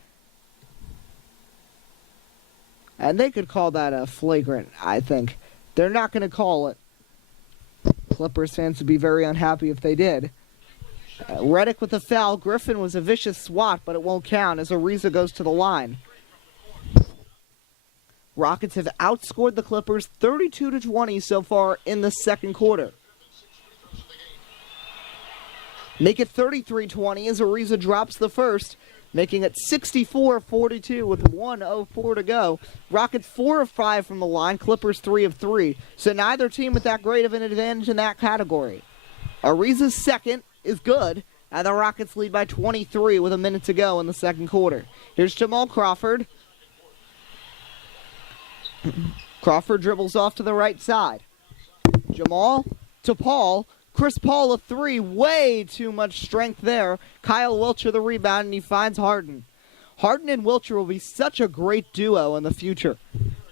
And they could call that a flagrant, I think. They're not going to call it. Clippers fans would be very unhappy if they did. Redick with a foul. Griffin was a vicious swat, but it won't count as Ariza goes to the line. Rockets have outscored the Clippers 32-20 so far in the second quarter. Make it 33-20 as Ariza drops the first, making it 64-42 with 1:04 to go. Rockets 4 of 5 from the line, Clippers 3 of 3. So neither team with that great of an advantage in that category. Ariza's second is good, and the Rockets lead by 23 with a minute to go in the second quarter. Here's Jamal Crawford. Crawford dribbles off to the right side. Jamal to Paul. Chris Paul a 3. Way too much strength there. Kyle Wiltjer the rebound, and he finds Harden. Harden and Wiltjer will be such a great duo in the future.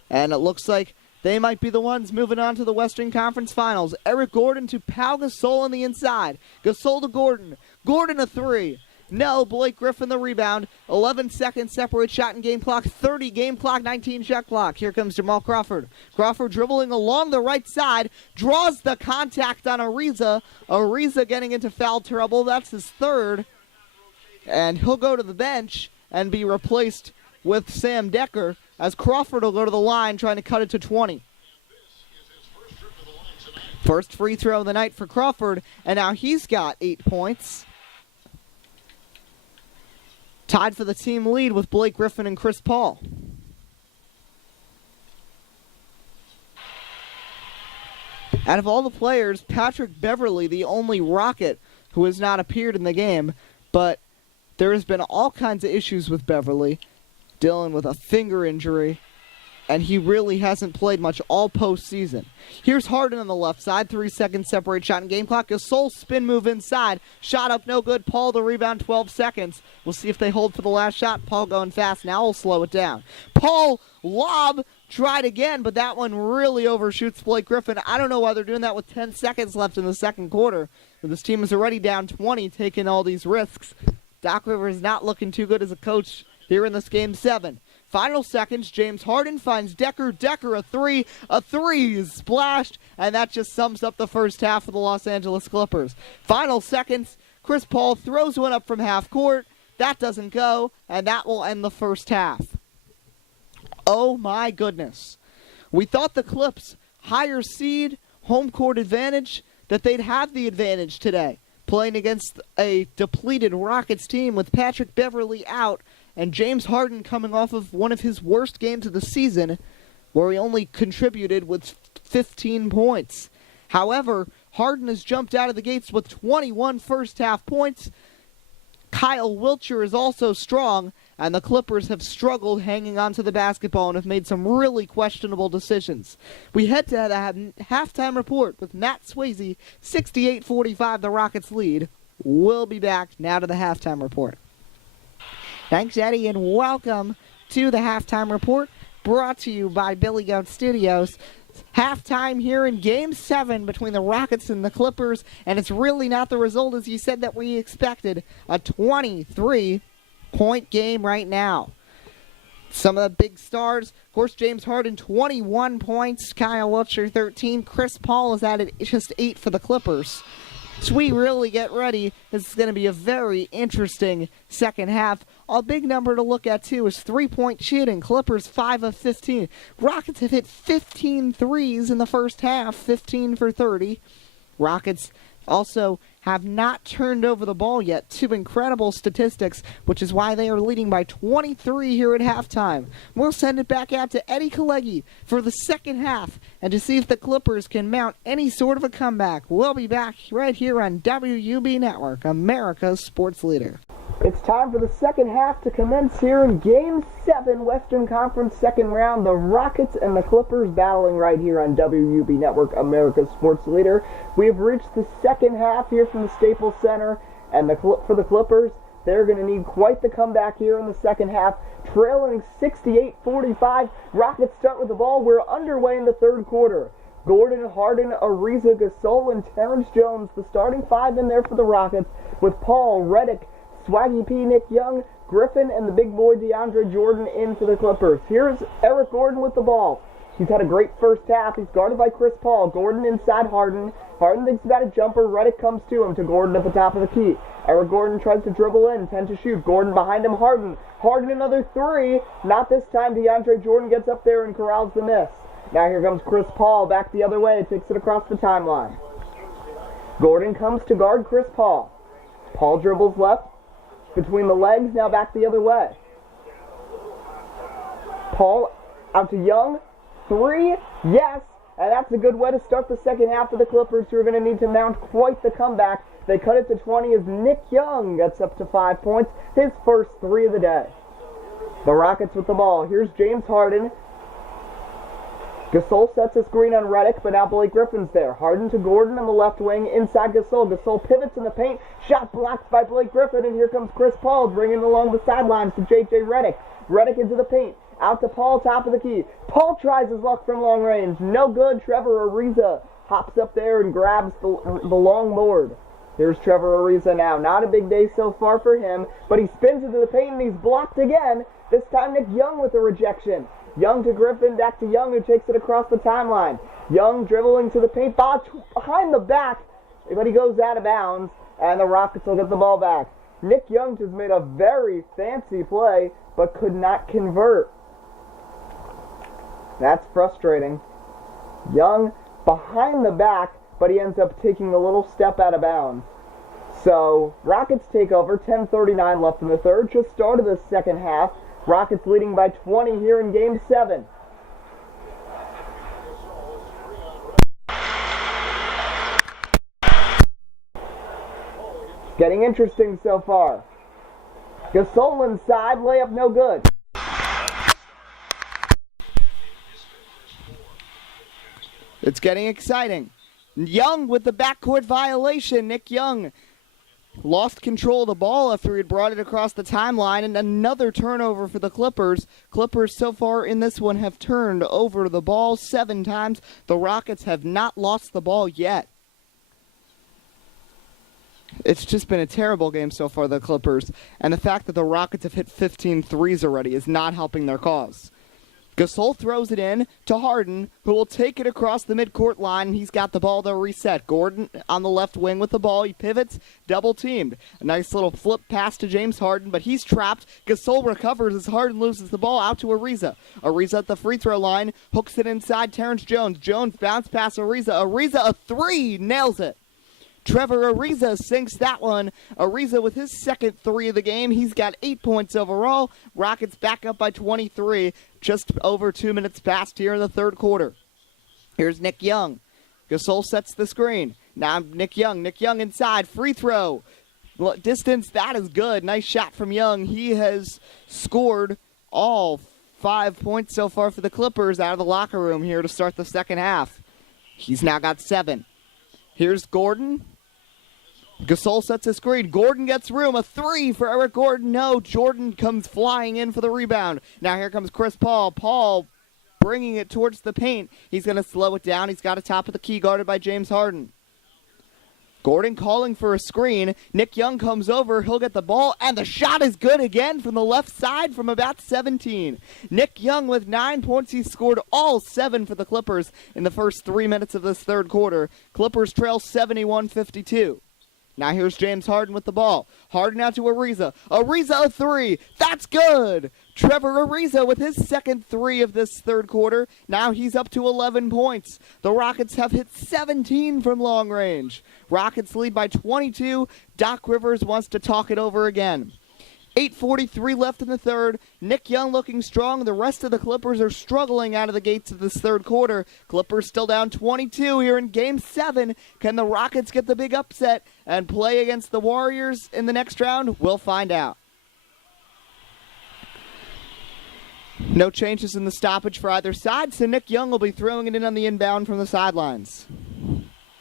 And it looks like they might be the ones moving on to the Western Conference Finals. Eric Gordon to Pau Gasol on the inside. Gasol to Gordon. Gordon a 3. No, Blake Griffin the rebound. 11 seconds separate shot and game clock. 30 game clock, 19 shot clock. Here comes Jamal Crawford. Crawford dribbling along the right side. Draws the contact on Ariza. Ariza getting into foul trouble. That's his 3rd. And he'll go to the bench and be replaced with Sam Decker, as Crawford will go to the line trying to cut it to 20. First free throw of the night for Crawford, and now he's got 8 points. Tied for the team lead with Blake Griffin and Chris Paul. Out of all the players, Patrick Beverley, the only Rocket who has not appeared in the game, but there has been all kinds of issues with Beverley, dealing with a finger injury. and he really hasn't played much all postseason. Here's Harden on the left side. 3 seconds separate shot and game clock. Gasol spin move inside. Shot up, no good. Paul the rebound, 12 seconds. We'll see if they hold for the last shot. Paul going fast. Now we'll slow it down. Paul, lob, tried again, but that one really overshoots Blake Griffin. I don't know why they're doing that with 10 seconds left in the second quarter. But this team is already down 20, taking all these risks. Doc Rivers not looking too good as a coach here in this Game 7. Final seconds, James Harden finds Decker. Decker, a three is splashed, and that just sums up the first half of the Los Angeles Clippers. Final seconds, Chris Paul throws one up from half court. That doesn't go, and that will end the first half. Oh my goodness. We thought the Clips, higher seed, home court advantage, that they'd have the advantage today, playing against a depleted Rockets team with Patrick Beverley out, and James Harden coming off of one of his worst games of the season, where he only contributed with 15 points. However, Harden has jumped out of the gates with 21 first-half points. Kyle Wiltjer is also strong, and the Clippers have struggled hanging onto the basketball and have made some really questionable decisions. We head to the halftime report with Matt Swayze, 68-45, the Rockets lead. We'll be back now to the halftime report. Thanks, Eddie, and welcome to the Halftime Report, brought to you by Billy Goat Studios. Halftime here in Game 7 between the Rockets and the Clippers, and it's really not the result, as you said, that we expected. A 23-point game right now. Some of the big stars, of course, James Harden, 21 points, Kyle Wiltjer, 13. Chris Paul is added just 8 for the Clippers. So we really get ready. This is going to be a very interesting second half. A big number to look at, too, is 3-point shooting. Clippers 5 of 15. Rockets have hit 15 threes in the first half, 15 for 30. Rockets also have not turned over the ball yet. 2 incredible statistics, which is why they are leading by 23 here at halftime. We'll send it back out to Eddie Kalegi for the second half and to see if the Clippers can mount any sort of a comeback. We'll be back right here on WUB Network, America's sports leader. It's time for the second half to commence here in Game 7, Western Conference second round. The Rockets and the Clippers battling right here on WUB Network, America's sports leader. We have reached the second half here from the Staples Center, and for the Clippers, they're going to need quite the comeback here in the second half. Trailing 68-45, Rockets start with the ball. We're underway in the third quarter. Gordon, Harden, Ariza, Gasol, and Terrence Jones, the starting 5 in there for the Rockets, with Paul, Redick, Swaggy P, Nick Young, Griffin, and the big boy DeAndre Jordan in for the Clippers. Here's Eric Gordon with the ball. He's had a great first half. He's guarded by Chris Paul. Gordon inside Harden. Harden thinks about a jumper. Redick comes to him, to Gordon at the top of the key. Eric Gordon tries to dribble in, 10 to shoot. Gordon behind him, Harden. Harden another 3. Not this time. DeAndre Jordan gets up there and corrals the miss. Now here comes Chris Paul back the other way. Takes it across the timeline. Gordon comes to guard Chris Paul. Paul dribbles left. Between the legs, now back the other way. Paul out to Young. 3, yes, and that's a good way to start the second half of the Clippers, who are going to need to mount quite the comeback. They cut it to 20 as Nick Young gets up to 5 points, his first 3 of the day. The Rockets with the ball. Here's James Harden. Gasol sets a screen on Redick, but now Blake Griffin's there. Harden to Gordon on the left wing, inside Gasol. Gasol pivots in the paint, shot blocked by Blake Griffin, and here comes Chris Paul bringing along the sidelines to J.J. Redick. Redick into the paint, out to Paul, top of the key. Paul tries his luck from long range, no good. Trevor Ariza hops up there and grabs the long board. Here's Trevor Ariza now. Not a big day so far for him, but he spins into the paint and he's blocked again. This time Nick Young with a rejection. Young to Griffin, back to Young, who takes it across the timeline. Young dribbling to the paint, ball behind the back, but he goes out of bounds, and the Rockets will get the ball back. Nick Young just made a very fancy play, but could not convert. That's frustrating. Young behind the back, but he ends up taking a little step out of bounds. So, Rockets take over, 10:39 left in the third, just started the second half. Rockets leading by 20 here in Game 7. Getting interesting so far. Gasol inside, layup no good. It's getting exciting. Young with the backcourt violation. Nick Young lost control of the ball after he had brought it across the timeline, and another turnover for the Clippers. Clippers so far in this one have turned over the ball 7 times. The Rockets have not lost the ball yet. It's just been a terrible game so far, the Clippers, and the fact that the Rockets have hit 15 threes already is not helping their cause. Gasol throws it in to Harden, who will take it across the midcourt line. He's got the ball to reset. Gordon on the left wing with the ball. He pivots, double-teamed. A nice little flip pass to James Harden, but he's trapped. Gasol recovers as Harden loses the ball out to Ariza. Ariza at the free throw line, hooks it inside Terrence Jones. Jones bounce pass Ariza. Ariza a 3, nails it. Trevor Ariza sinks that one. Ariza with his second 3 of the game. He's got 8 points overall. Rockets back up by 23. Just over 2 minutes past here in the third quarter. Here's Nick Young. Gasol sets the screen. Now Nick Young. Nick Young inside. Free throw. Distance, that is good. Nice shot from Young. He has scored all 5 points so far for the Clippers out of the locker room here to start the second half. He's now got 7. Here's Gordon. Gasol sets a screen. Gordon gets room. A 3 for Eric Gordon. No, Jordan comes flying in for the rebound. Now here comes Chris Paul. Paul bringing it towards the paint. He's going to slow it down. He's got a top of the key guarded by James Harden. Gordon calling for a screen. Nick Young comes over. He'll get the ball, and the shot is good again from the left side from about 17. Nick Young with 9 points. He scored all 7 for the Clippers in the first 3 minutes of this third quarter. Clippers trail 71-52. Now here's James Harden with the ball. Harden out to Ariza. Ariza a 3. That's good. Trevor Ariza with his second 3 of this third quarter. Now he's up to 11 points. The Rockets have hit 17 from long range. Rockets lead by 22. Doc Rivers wants to talk it over again. 8:43 left in the third. Nick Young looking strong. The rest of the Clippers are struggling out of the gates of this third quarter. Clippers still down 22 here in Game 7. Can the Rockets get the big upset and play against the Warriors in the next round? We'll find out. No changes in the stoppage for either side, so Nick Young will be throwing it in on the inbound from the sidelines.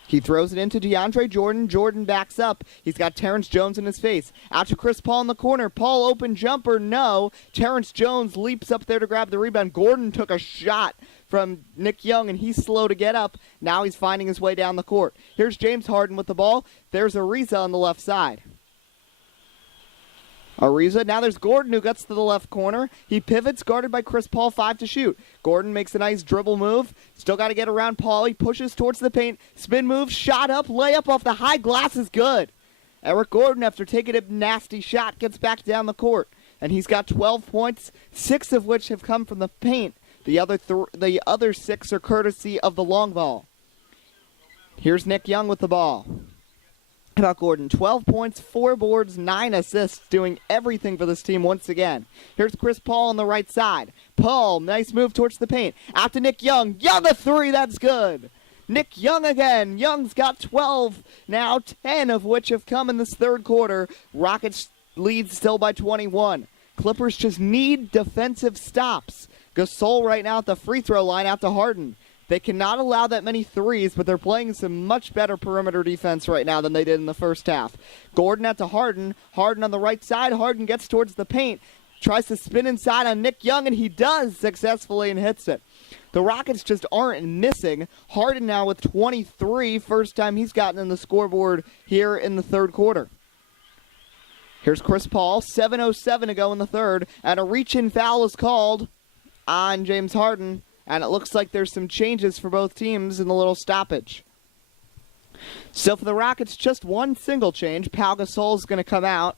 He throws it into DeAndre Jordan. Jordan backs up. He's got Terrence Jones in his face. Out to Chris Paul in the corner. Paul open jumper. No. Terrence Jones leaps up there to grab the rebound. Gordon took a shot from Nick Young, and he's slow to get up. Now he's finding his way down the court. Here's James Harden with the ball. There's Ariza on the left side. Ariza. Now there's Gordon who gets to the left corner. He pivots, guarded by Chris Paul, 5 to shoot. Gordon makes a nice dribble move. Still got to get around Paul. He pushes towards the paint. Spin move, shot up, layup off the high glass is good. Eric Gordon, after taking a nasty shot, gets back down the court. And he's got 12 points, 6 of which have come from the paint. The other 6 are courtesy of the long ball. Here's Nick Young with the ball. About Gordon, 12 points, 4 boards, 9 assists, doing everything for this team once again. Here's Chris Paul on the right side. Paul, nice move towards the paint. Out to Nick Young. Young a 3, that's good. Nick Young again. Young's got 12, now 10 of which have come in this third quarter. Rockets lead still by 21. Clippers just need defensive stops. Gasol right now at the free throw line out to Harden. They cannot allow that many threes, but they're playing some much better perimeter defense right now than they did in the first half. Gordon out to Harden. Harden on the right side. Harden gets towards the paint. Tries to spin inside on Nick Young, and he does successfully and hits it. The Rockets just aren't missing. Harden now with 23. First time he's gotten in the scoreboard here in the third quarter. Here's Chris Paul. 7:07 to go in the third. And a reach-in foul is called on James Harden. And it looks like there's some changes for both teams in the little stoppage. So for the Rockets, just one single change. Pau Gasol is going to come out.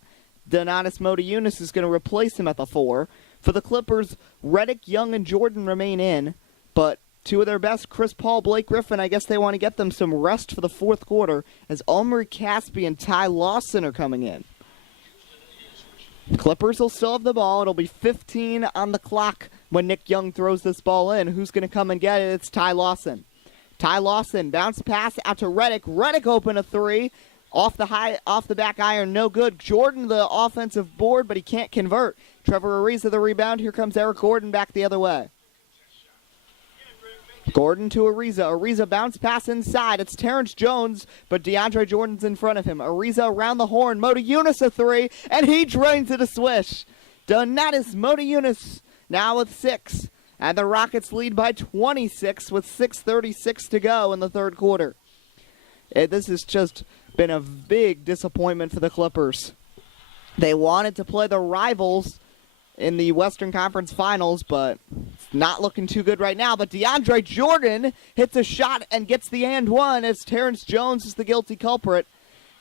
Donatas Motiejunas is going to replace him at the 4. For the Clippers, Redick, Young, and Jordan remain in. But 2 of their best, Chris Paul, Blake Griffin, I guess they want to get them some rest for the fourth quarter as Omri Caspi and Ty Lawson are coming in. Clippers will still have the ball. It'll be 15 on the clock when Nick Young throws this ball in. Who's going to come and get it? It's Ty Lawson. Ty Lawson, bounce pass out to Redick. Redick open a 3. Off the back iron, no good. Jordan, the offensive board, but he can't convert. Trevor Ariza, the rebound. Here comes Eric Gordon back the other way. Gordon to Ariza. Ariza bounce pass inside. It's Terrence Jones, but DeAndre Jordan's in front of him. Ariza around the horn. Motiejunas a three, and he drains it a swish. Donatas Motiejunas now with 6. And the Rockets lead by 26 with 6:36 to go in the third quarter. This has just been a big disappointment for the Clippers. They wanted to play the rivals in the Western Conference Finals, but it's not looking too good right now. But DeAndre Jordan hits a shot and gets the and one as Terrence Jones is the guilty culprit.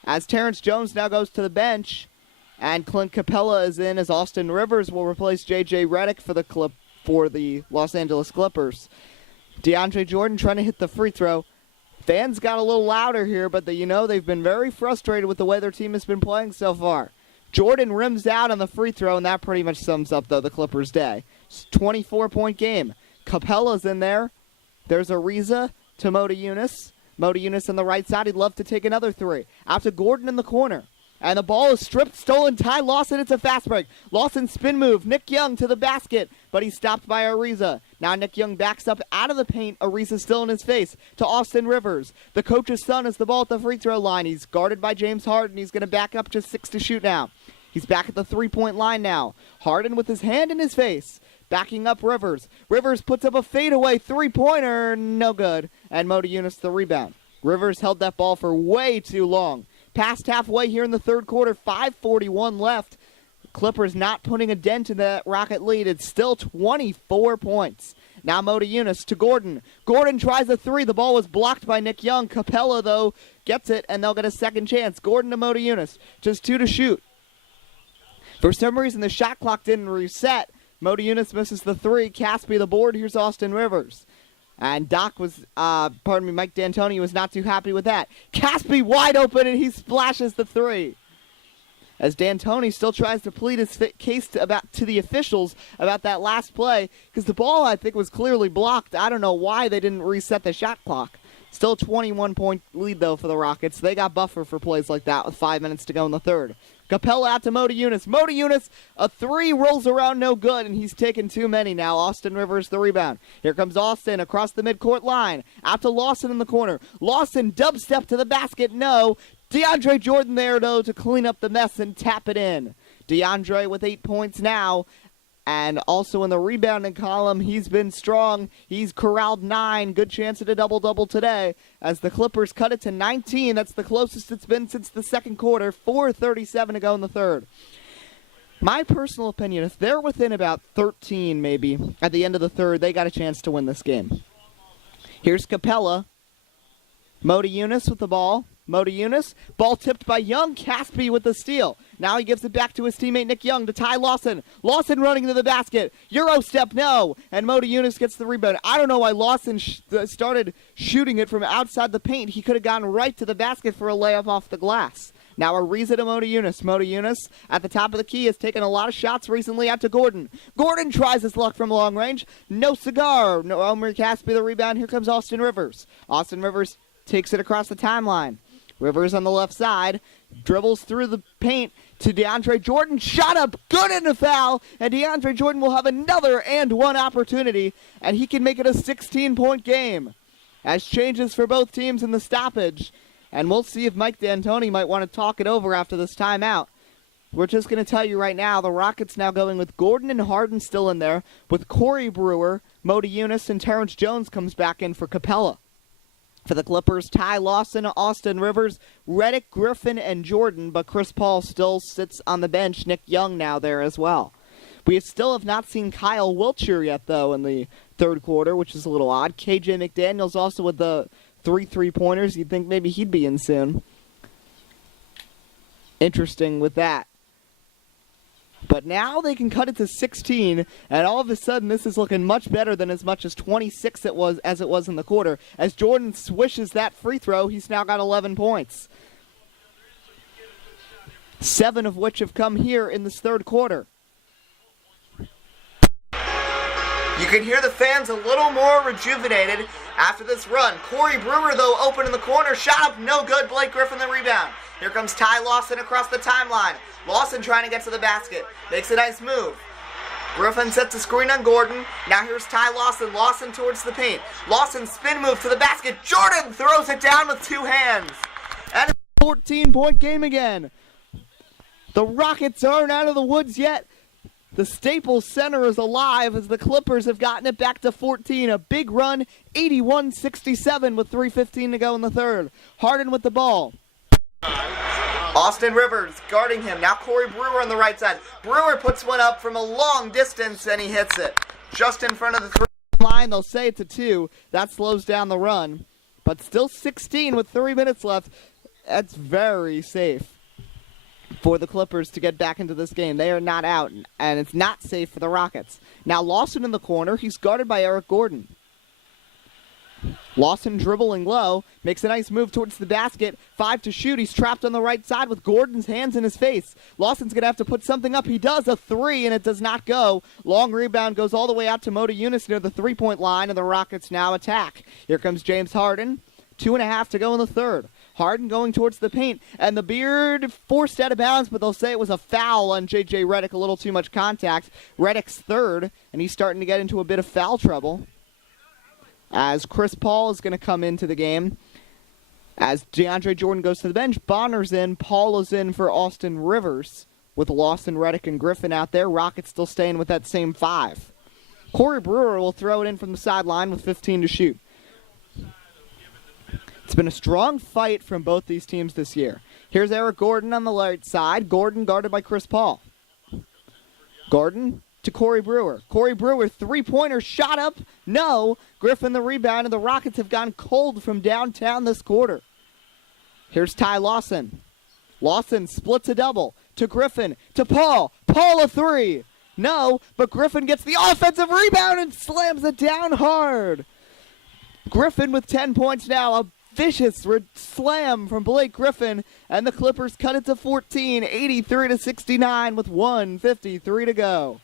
As Terrence Jones now goes to the bench, and Clint Capella is in as Austin Rivers will replace J.J. Redick for the Los Angeles Clippers. DeAndre Jordan trying to hit the free throw. Fans got a little louder here, but they've been very frustrated with the way their team has been playing so far. Jordan rims out on the free throw, and that pretty much sums up, though, the Clippers' day. It's a 24-point game. Capella's in there. There's Ariza to Motiejunas. Motiejunas on the right side. He'd love to take another three. Out to Gordon in the corner. And the ball is stripped, stolen. Ty Lawson, it's a fast break. Lawson spin move. Nick Young to the basket, but he's stopped by Ariza. Now Nick Young backs up out of the paint. Ariza's still in his face to Austin Rivers. The coach's son is the ball at the free throw line. He's guarded by James Harden. He's going to back up to 6 to shoot now. He's back at the three-point line now. Harden with his hand in his face. Backing up Rivers. Rivers puts up a fadeaway three-pointer. No good. And Motiejunas the rebound. Rivers held that ball for way too long. Past halfway here in the third quarter, 5:41 left. Clippers not putting a dent in that Rocket lead. It's still 24 points. Now Motiejunas to Gordon. Gordon tries a three. The ball was blocked by Nick Young. Capella, though, gets it, and they'll get a second chance. Gordon to Motiejunas. Just 2 to shoot. For some reason, the shot clock didn't reset. Motiejunas misses the three. Caspi the board. Here's Austin Rivers. And Mike D'Antoni was not too happy with that. Caspi wide open, and he splashes the three. As D'Antoni still tries to plead his case to the officials about that last play, because the ball, I think, was clearly blocked. I don't know why they didn't reset the shot clock. Still 21-point lead, though, for the Rockets. They got buffer for plays like that with 5 minutes to go in the third. Capella out to Motiejunas. Motiejunas, a three rolls around no good, and he's taken too many now. Austin Rivers the rebound. Here comes Austin across the midcourt line. Out to Lawson in the corner. Lawson dubstep to the basket. No. DeAndre Jordan there, though, to clean up the mess and tap it in. DeAndre with 8 points now. And also in the rebounding column, he's been strong. He's corralled 9. Good chance at a double-double today. As the Clippers cut it to 19. That's the closest it's been since the second quarter. 4:37 to go in the third. My personal opinion, if they're within about 13 maybe at the end of the third, they got a chance to win this game. Here's Capella. Motiejunas with the ball. Motiejunas, ball tipped by Young. Caspi with the steal. Now he gives it back to his teammate Nick Young to Ty Lawson. Lawson running to the basket. Euro step, no. And Motiejunas gets the rebound. I don't know why Lawson started shooting it from outside the paint. He could have gone right to the basket for a layup off the glass. Now Ariza to Motiejunas. Motiejunas at the top of the key has taken a lot of shots recently out to Gordon. Gordon tries his luck from long range. No cigar. No Omer Caspi the rebound. Here comes Austin Rivers. Austin Rivers takes it across the timeline. Rivers on the left side, dribbles through the paint to DeAndre Jordan. Shot up, good in the foul, and DeAndre Jordan will have another and one opportunity, and he can make it a 16-point game. As changes for both teams in the stoppage, and we'll see if Mike D'Antoni might want to talk it over after this timeout. We're just going to tell you right now, the Rockets now going with Gordon and Harden still in there, with Corey Brewer, Motiejunas, and Terrence Jones comes back in for Capella. For the Clippers, Ty Lawson, Austin Rivers, Redick, Griffin, and Jordan, but Chris Paul still sits on the bench. Nick Young now there as well. We still have not seen Kyle Wiltjer yet, though, in the third quarter, which is a little odd. KJ McDaniels also with the 3 3-pointers. You'd think maybe he'd be in soon. Interesting with that. But now they can cut it to 16, and all of a sudden this is looking much better than as much as 26 as it was in the quarter. As Jordan swishes that free throw, he's now got 11 points. 7 of which have come here in this third quarter. You can hear the fans a little more rejuvenated after this run. Corey Brewer, though, open in the corner. Shot up, no good. Blake Griffin the rebound. Here comes Ty Lawson across the timeline. Lawson trying to get to the basket. Makes a nice move. Griffin sets a screen on Gordon. Now here's Ty Lawson. Lawson towards the paint. Lawson spin move to the basket. Jordan throws it down with two hands. And a 14-point game again. The Rockets aren't out of the woods yet. The Staples Center is alive as the Clippers have gotten it back to 14. A big run, 81-67 with 3:15 to go in the third. Harden with the ball. Austin Rivers guarding him. Now Corey Brewer on the right side. Brewer puts one up from a long distance and he hits it. Just in front of the line. They'll say it's a 2. That slows down the run. But still 16 with 3 minutes left. That's very safe for the Clippers to get back into this game. They are not out, and it's not safe for the Rockets. Now Lawson in the corner. He's guarded by Eric Gordon. Lawson dribbling low, makes a nice move towards the basket. 5 to shoot. He's trapped on the right side with Gordon's hands in his face. Lawson's going to have to put something up. He does, a 3, and it does not go. Long rebound goes all the way out to Moda Yunus near the three-point line, and the Rockets now attack. Here comes James Harden. 2.5 to go in the third. Harden going towards the paint, and the Beard forced out of bounds, but they'll say it was a foul on J.J. Redick, a little too much contact. Redick's third, and he's starting to get into a bit of foul trouble. As Chris Paul is going to come into the game. As DeAndre Jordan goes to the bench, Bonner's in, Paul is in for Austin Rivers, with Lawson, Redick, and Griffin out there. Rockets still staying with that same 5. Corey Brewer will throw it in from the sideline with 15 to shoot. It's been a strong fight from both these teams this year. Here's Eric Gordon on the right side. Gordon guarded by Chris Paul. Gordon to Corey Brewer. Corey Brewer, three-pointer, shot up. No. Griffin the rebound, and the Rockets have gone cold from downtown this quarter. Here's Ty Lawson. Lawson splits a double to Griffin, to Paul. Paul a 3. No, but Griffin gets the offensive rebound and slams it down hard. Griffin with 10 points now. A vicious slam from Blake Griffin, and the Clippers cut it to 14, 83-69 with 1:53 to go.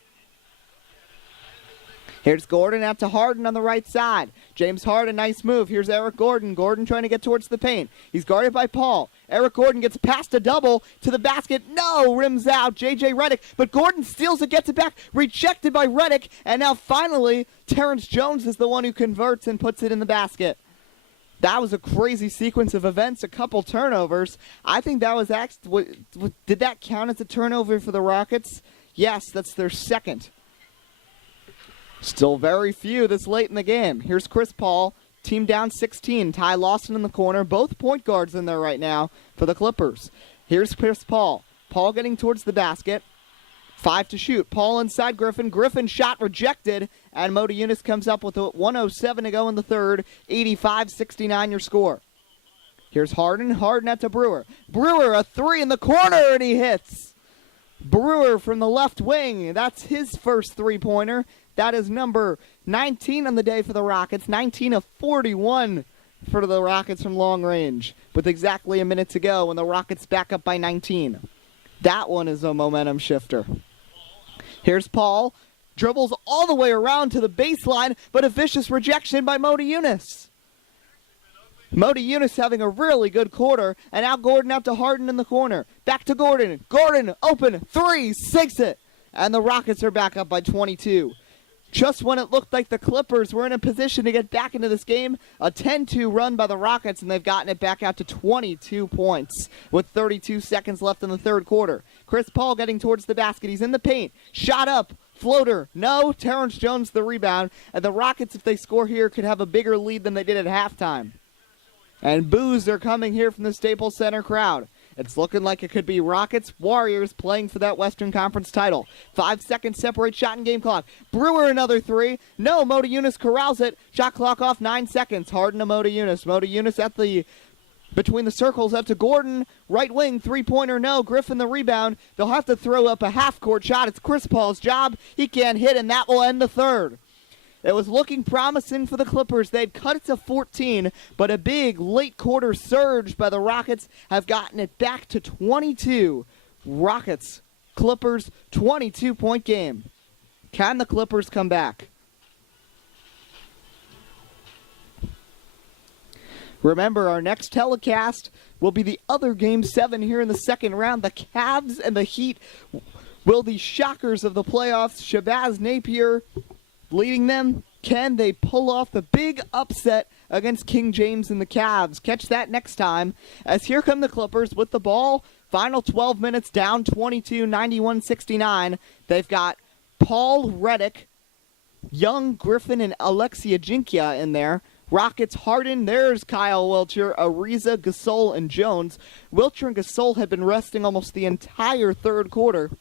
Here's Gordon out to Harden on the right side. James Harden, nice move. Here's Eric Gordon. Gordon trying to get towards the paint. He's guarded by Paul. Eric Gordon gets past a double to the basket. No, rims out. J.J. Redick, but Gordon steals it, gets it back. Rejected by Redick, and now finally, Terrence Jones is the one who converts and puts it in the basket. That was a crazy sequence of events, a couple turnovers. I think that was actually, did that count as a turnover for the Rockets? Yes, that's their second. Still very few this late in the game. Here's Chris Paul, team down 16. Ty Lawson in the corner, both point guards in there right now for the Clippers. Here's Chris Paul. Paul getting towards the basket. 5 to shoot. Paul inside Griffin. Griffin shot rejected, and Moda Yunus comes up with a 1:07 to go in the third. 85-69 your score. Here's Harden. Harden out to Brewer. Brewer a 3 in the corner, and he hits. Brewer from the left wing. That's his first three-pointer. That is number 19 on the day for the Rockets. 19 of 41 for the Rockets from long range, with exactly a minute to go, and the Rockets back up by 19. That one is a momentum shifter. Here's Paul. Dribbles all the way around to the baseline, but a vicious rejection by Moda Yunus. Moda Yunus having a really good quarter, and now Gordon out to Harden in the corner. Back to Gordon. Gordon, open, 3, sinks it. And the Rockets are back up by 22. Just when it looked like the Clippers were in a position to get back into this game, a 10-2 run by the Rockets, and they've gotten it back out to 22 points with 32 seconds left in the third quarter. Chris Paul getting towards the basket. He's in the paint. Shot up. Floater. No. Terrence Jones the rebound. And the Rockets, if they score here, could have a bigger lead than they did at halftime. And boos are coming here from the Staples Center crowd. It's looking like it could be Rockets-Warriors playing for that Western Conference title. 5 seconds separate shot and game clock. Brewer another 3. No, Moda Yunus corrals it. Shot clock off 9 seconds. Harden to Moda Yunus. Moda Yunus at the between the circles up to Gordon. Right wing, three-pointer, no. Griffin the rebound. They'll have to throw up a half-court shot. It's Chris Paul's job. He can't hit, and that will end the third. It was looking promising for the Clippers. They'd cut it to 14, but a big late quarter surge by the Rockets have gotten it back to 22. Rockets, Clippers, 22-point game. Can the Clippers come back? Remember, our next telecast will be the other Game 7 here in the second round. The Cavs and the Heat Will the shockers of the playoffs, Shabazz Napier leading them, can they pull off the big upset against King James and the Cavs? Catch that next time, as here come the Clippers with the ball. Final 12 minutes, down 22, 91-69. They've got Paul Reddick, Young, Griffin, and Alexia Jinkia in there. Rockets, Harden, there's Kyle Wiltjer, Ariza, Gasol, and Jones. Wiltjer and Gasol had been resting almost the entire third quarter,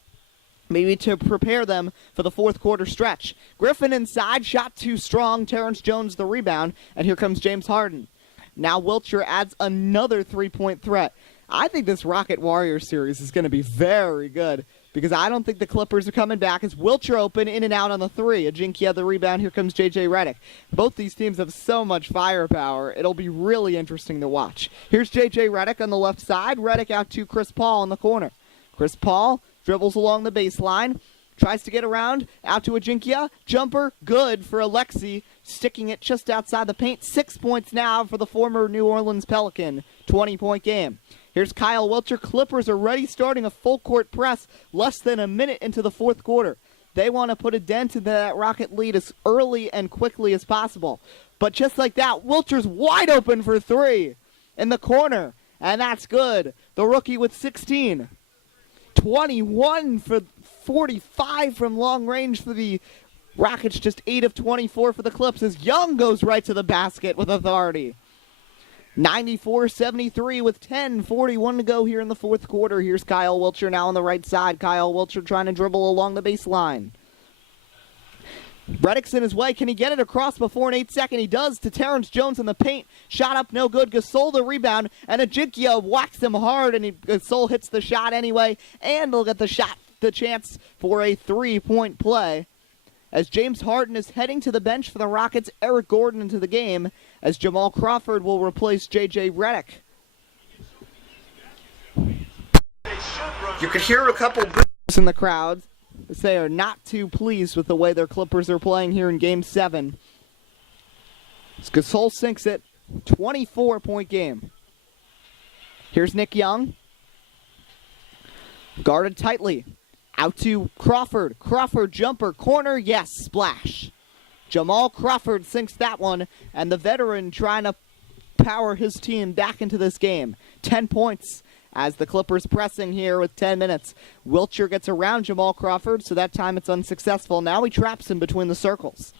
maybe to prepare them for the fourth quarter stretch. Griffin inside, shot too strong. Terrence Jones the rebound, and here comes James Harden. Now Wiltjer adds another three-point threat. I think this Rocket Warriors series is going to be very good, because I don't think the Clippers are coming back. As Wiltjer open, in and out on the three. Ajinkia the rebound. Here comes J.J. Redick. Both these teams have so much firepower. It'll be really interesting to watch. Here's J.J. Redick on the left side. Redick out to Chris Paul in the corner. Chris Paul dribbles along the baseline. Tries to get around. Out to Ajinkia. Jumper. Good for Alexi. Sticking it just outside the paint. 6 points now for the former New Orleans Pelican. 20-point game. Here's Kyle Wiltjer. Clippers already starting a full-court press less than a minute into the fourth quarter. They want to put a dent into that Rocket lead as early and quickly as possible. But just like that, Wiltjer's wide open for three in the corner, and that's good. The rookie with 16. 21 for 45 from long range for the Rockets, just 8 of 24 for the Clips as Young goes right to the basket with authority. 94-73 with 10:41 to go here in the fourth quarter. Here's Kyle Wiltjer now on the right side. Kyle Wiltjer trying to dribble along the baseline. Redick's in his way. Can he get it across before an 8-second? He does to Terrence Jones in the paint. Shot up, no good. Gasol the rebound, and Ajinkia whacks him hard, and Gasol hits the shot anyway. And look at the chance for a three-point play. As James Harden is heading to the bench for the Rockets, Eric Gordon into the game, as Jamal Crawford will replace J.J. Redick. You could hear a couple in the crowd as they are not too pleased with the way their Clippers are playing here in Game 7. As Gasol sinks it, 24-point game. Here's Nick Young. Guarded tightly. Out to Crawford. Crawford jumper, corner, yes, splash. Jamal Crawford sinks that one, and the veteran trying to power his team back into this game. 10 points as the Clippers pressing here with 10 minutes. Wiltjer gets around Jamal Crawford, so that time it's unsuccessful. Now he traps him between the circles.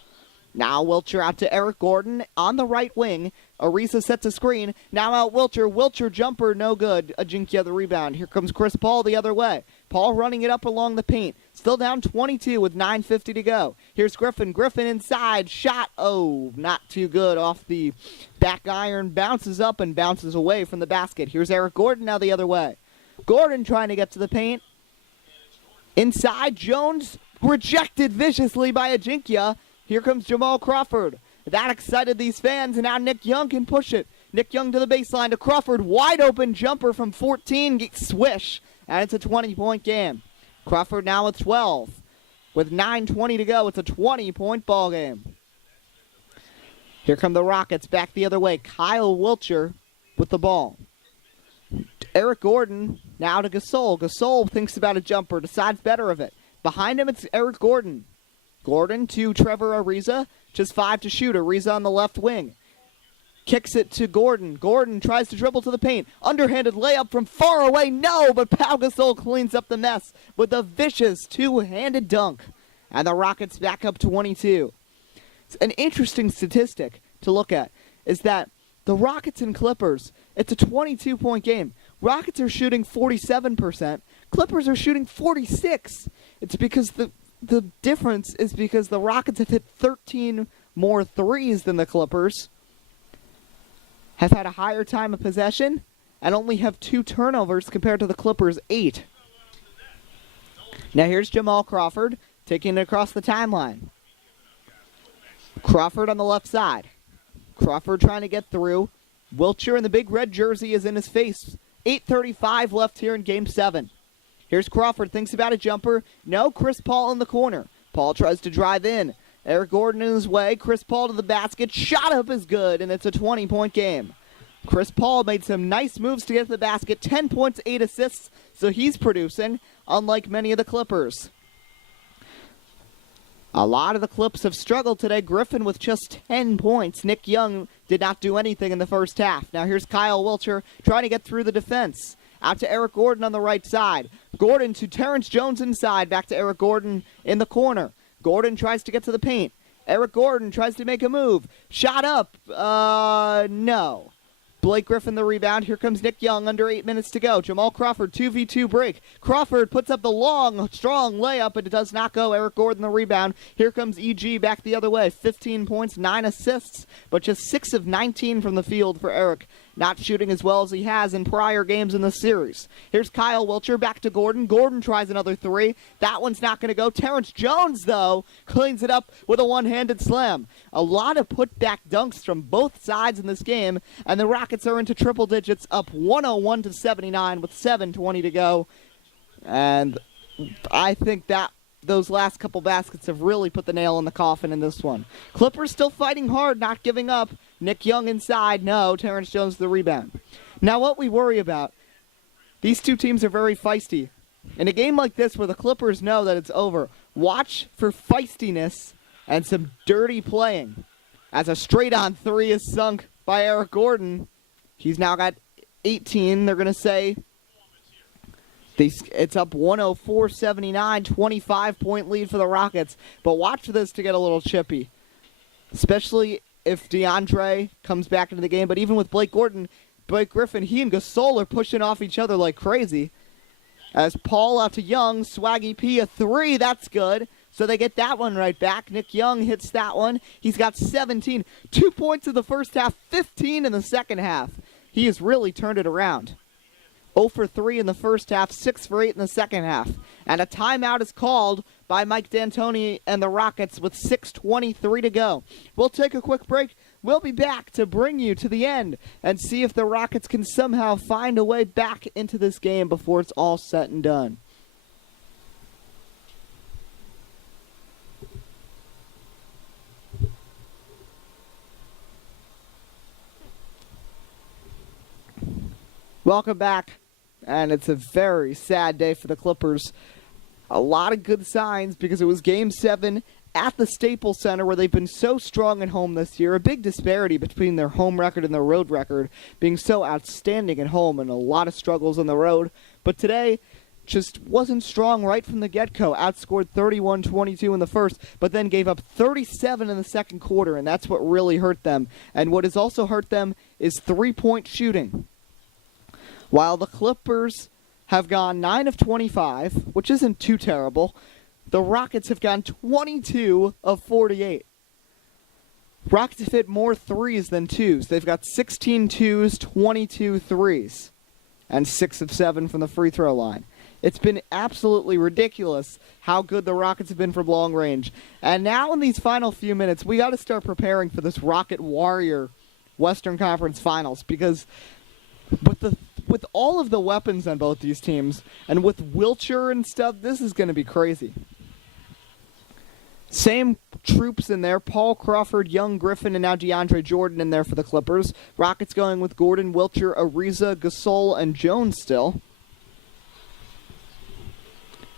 Now Wiltjer out to Eric Gordon on the right wing. Ariza sets a screen. Now out Wiltjer. Wiltjer jumper, no good. Ajinkia the rebound. Here comes Chris Paul the other way. Paul running it up along the paint. Still down 22 with 9:50 to go. Here's Griffin. Griffin inside. Shot. Oh, not too good. Off the back iron. Bounces up and bounces away from the basket. Here's Eric Gordon now the other way. Gordon trying to get to the paint. Inside. Jones rejected viciously by Ajinkia. Here comes Jamal Crawford. That excited these fans, and now Nick Young can push it. Nick Young to the baseline to Crawford. Wide open jumper from 14. Swish. And it's a 20-point game. Crawford now with 12. With 9:20 to go, it's a 20-point ball game. Here come the Rockets back the other way. Kyle Wiltjer with the ball. Eric Gordon now to Gasol. Gasol thinks about a jumper, decides better of it. Behind him, it's Eric Gordon. Gordon to Trevor Ariza. Just 5 to shoot. Ariza on the left wing. Kicks it to Gordon. Gordon tries to dribble to the paint. Underhanded layup from far away. No, but Pau Gasol cleans up the mess with a vicious two-handed dunk. And the Rockets back up 22. An interesting statistic to look at is that the Rockets and Clippers, it's a 22-point game. Rockets are shooting 47%. Clippers are shooting 46%. It's because the difference is because the Rockets have hit 13 more threes than the Clippers, have had a higher time of possession, and only have 2 turnovers compared to the Clippers' 8. Now here's Jamal Crawford taking it across the timeline. Crawford on the left side. Crawford trying to get through. Wiltjer in the big red jersey is in his face. 8:35 left here in Game 7. Here's Crawford, thinks about a jumper. No, Chris Paul in the corner. Paul tries to drive in. Eric Gordon in his way. Chris Paul to the basket. Shot up is good, and it's a 20-point game. Chris Paul made some nice moves to get to the basket. 10 points, 8 assists, so he's producing, unlike many of the Clippers. A lot of the Clips have struggled today. Griffin with just 10 points. Nick Young did not do anything in the first half. Now here's Kyle Wiltjer trying to get through the defense. Out to Eric Gordon on the right side. Gordon to Terrence Jones inside. Back to Eric Gordon in the corner. Gordon tries to get to the paint. Eric Gordon tries to make a move. Shot up. No. Blake Griffin the rebound. Here comes Nick Young under 8 minutes to go. Jamal Crawford 2v2 break. Crawford puts up the long, strong layup, but it does not go. Eric Gordon the rebound. Here comes EG back the other way. 15 points, 9 assists, but just 6 of 19 from the field for Eric. Not shooting as well as he has in prior games in the series. Here's Kyle Wiltjer back to Gordon. Gordon tries another three. That one's not going to go. Terrence Jones, though, cleans it up with a one-handed slam. A lot of putback dunks from both sides in this game, and the Rockets are into triple digits, up 101-79 with 7:20 to go. And I think that those last couple baskets have really put the nail in the coffin in this one. Clippers still fighting hard, not giving up. Nick Young inside, no. Terrence Jones the rebound. Now what we worry about, these two teams are very feisty. In a game like this where the Clippers know that it's over, watch for feistiness and some dirty playing. As a straight-on three is sunk by Eric Gordon. He's now got 18, they're going to say. It's up 104-79, 25-point lead for the Rockets. But watch for this to get a little chippy, especially if DeAndre comes back into the game. But even with Blake Griffin, he and Gasol are pushing off each other like crazy. As Paul out to Young, Swaggy P a three, that's good. So they get that one right back. Nick Young hits that one. He's got 17. 2 points in the first half, 15 in the second half. He has really turned it around. 0 for 3 in the first half, 6 for 8 in the second half. And a timeout is called by Mike D'Antoni and the Rockets with 6:23 to go. We'll take a quick break. We'll be back to bring you to the end and see if the Rockets can somehow find a way back into this game before it's all said and done. Welcome back. And it's a very sad day for the Clippers. A lot of good signs because it was Game 7 at the Staples Center where they've been so strong at home this year. A big disparity between their home record and their road record, being so outstanding at home and a lot of struggles on the road. But today just wasn't strong right from the get-go. Outscored 31-22 in the first, but then gave up 37 in the second quarter, and that's what really hurt them. And what has also hurt them is three-point shooting. While the Clippers have gone 9 of 25, which isn't too terrible, the Rockets have gone 22 of 48. Rockets have hit more threes than twos. They've got 16 twos, 22 threes, and 6 of 7 from the free throw line. It's been absolutely ridiculous how good the Rockets have been from long range. And now in these final few minutes, we got to start preparing for this Rocket Warrior Western Conference Finals because with all of the weapons on both these teams, and with Wiltjer and stuff, this is going to be crazy. Same troops in there. Paul, Crawford, Young, Griffin, and now DeAndre Jordan in there for the Clippers. Rockets going with Gordon, Wiltjer, Ariza, Gasol, and Jones still.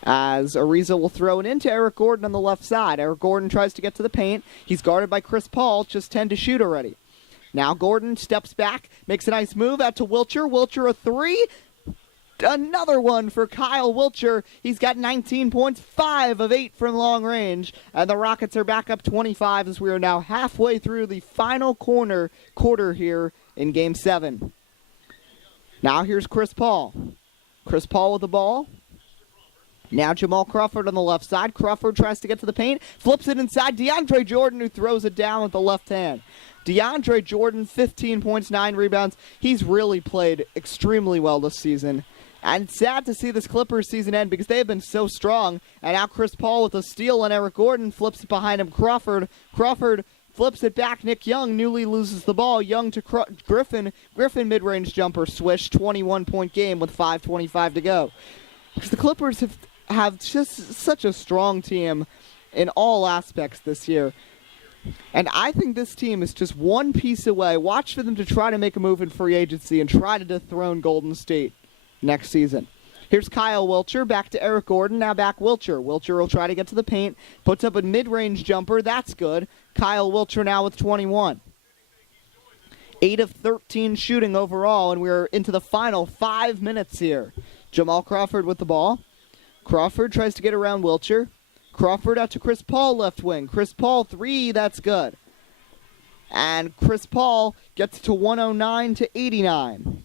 As Ariza will throw it into Eric Gordon on the left side. Eric Gordon tries to get to the paint. He's guarded by Chris Paul, just 10 to shoot already. Now Gordon steps back, makes a nice move out to Wiltjer. Wiltjer a three. Another one for Kyle Wiltjer. He's got 19 points, 5 of 8 from long range. And the Rockets are back up 25 as we are now halfway through the final quarter here in Game 7. Now here's Chris Paul. Chris Paul with the ball. Now Jamal Crawford on the left side. Crawford tries to get to the paint. Flips it inside. DeAndre Jordan who throws it down with the left hand. DeAndre Jordan, 15 points, 9 rebounds. He's really played extremely well this season. And it's sad to see this Clippers season end because they have been so strong. And now Chris Paul with a steal and Eric Gordon flips it behind him. Crawford flips it back. Nick Young newly loses the ball. Young to Griffin. Griffin mid-range jumper swish. 21-point game with 5:25 to go. Because the Clippers have just such a strong team in all aspects this year. And I think this team is just one piece away. Watch for them to try to make a move in free agency and try to dethrone Golden State next season. Here's Kyle Wiltjer, back to Eric Gordon, now back Wiltjer. Wiltjer will try to get to the paint, puts up a mid-range jumper, that's good. Kyle Wiltjer now with 21. 8 of 13 shooting overall, and we're into the final 5 minutes here. Jamal Crawford with the ball. Crawford tries to get around Wiltjer. Crawford out to Chris Paul, left wing. Chris Paul, 3, that's good. And Chris Paul gets to 109 to 89.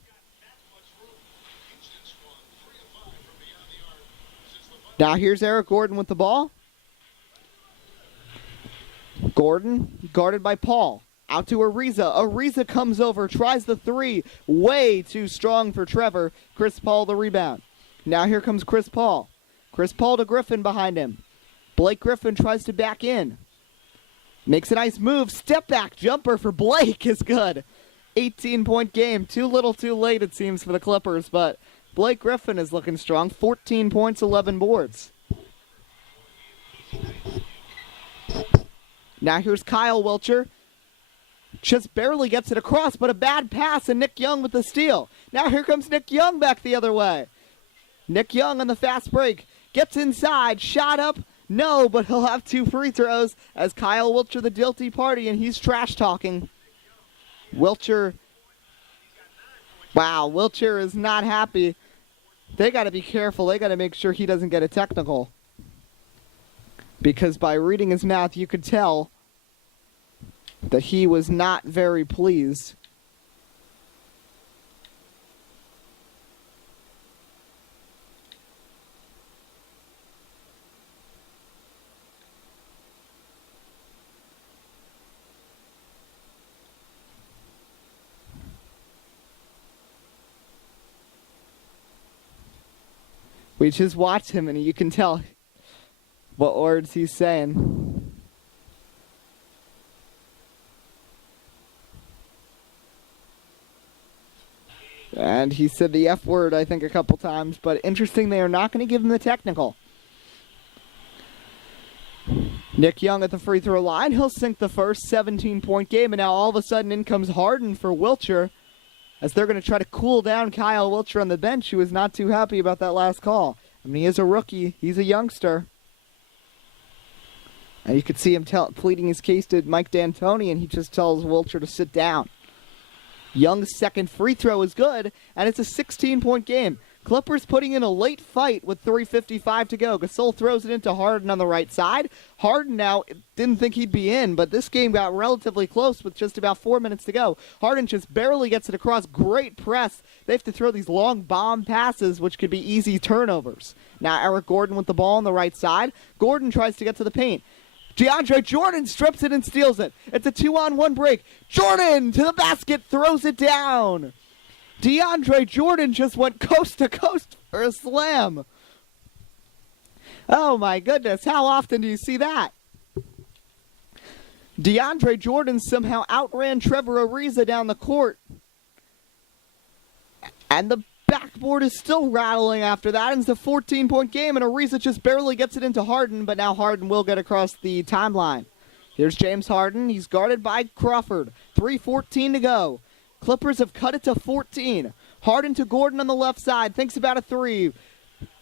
Now here's Eric Gordon with the ball. Gordon guarded by Paul. Out to Ariza. Ariza comes over, tries the 3. Way too strong for Trevor. Chris Paul the rebound. Now here comes Chris Paul. Chris Paul to Griffin behind him. Blake Griffin tries to back in. Makes a nice move. Step back jumper for Blake is good. 18-point game. Too little too late, it seems, for the Clippers, but Blake Griffin is looking strong. 14 points, 11 boards. Now here's Kyle Wiltjer. Just barely gets it across, but a bad pass, and Nick Young with the steal. Now here comes Nick Young back the other way. Nick Young on the fast break. Gets inside, shot up. No, but he'll have 2 free throws as Kyle Wiltjer the guilty party, and he's trash talking. Wiltjer. Wow, Wiltjer is not happy. They got to be careful. They got to make sure he doesn't get a technical. Because by reading his mouth, you could tell that he was not very pleased. We just watch him and you can tell what words he's saying. And he said the F word, I think, a couple times. But interesting, they are not going to give him the technical. Nick Young at the free throw line. He'll sink the first 17-point game. And now all of a sudden in comes Harden for Wiltjer, as they're going to try to cool down Kyle Wiltjer on the bench, who is not too happy about that last call. I mean, he is a rookie. He's a youngster. And you could see him pleading his case to Mike D'Antoni, and he just tells Wiltjer to sit down. Young's second free throw is good, and it's a 16-point game. Clippers putting in a late fight with 3:55 to go. Gasol throws it into Harden on the right side. Harden now didn't think he'd be in, but this game got relatively close with just about 4 minutes to go. Harden just barely gets it across. Great press. They have to throw these long bomb passes, which could be easy turnovers. Now Eric Gordon with the ball on the right side. Gordon tries to get to the paint. DeAndre Jordan strips it and steals it. It's a 2-on-1 break. Jordan to the basket, throws it down. DeAndre Jordan just went coast to coast for a slam. Oh my goodness, how often do you see that? DeAndre Jordan somehow outran Trevor Ariza down the court. And the backboard is still rattling after that. And it's a 14-point game, and Ariza just barely gets it into Harden, but now Harden will get across the timeline. Here's James Harden. He's guarded by Crawford. 3:14 to go. Clippers have cut it to 14. Harden to Gordon on the left side. Thinks about a 3.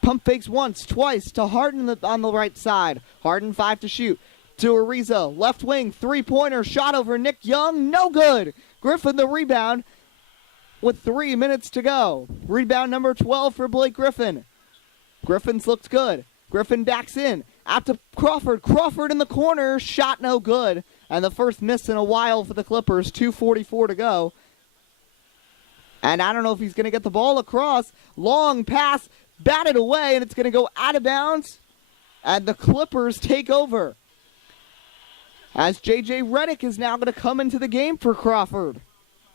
Pump fakes once, twice to Harden on the right side. Harden 5 to shoot. To Ariza, left wing, 3-pointer, shot over Nick Young, no good. Griffin the rebound with 3 minutes to go. Rebound number 12 for Blake Griffin. Griffin's looked good. Griffin backs in. Out to Crawford. Crawford in the corner, shot no good. And the first miss in a while for the Clippers, 2:44 to go. And I don't know if he's going to get the ball across. Long pass, batted away, and it's going to go out of bounds. And the Clippers take over, as J.J. Redick is now going to come into the game for Crawford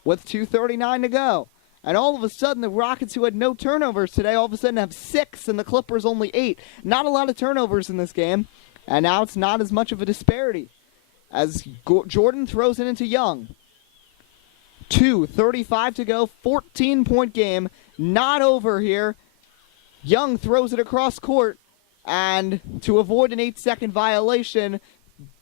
with 2:39 to go. And all of a sudden, the Rockets, who had no turnovers today, all of a sudden have 6, and the Clippers only 8. Not a lot of turnovers in this game. And now it's not as much of a disparity, as Jordan throws it into Young. 2:35 to go, 14-point game, not over here. Young throws it across court, and to avoid an 8-second violation,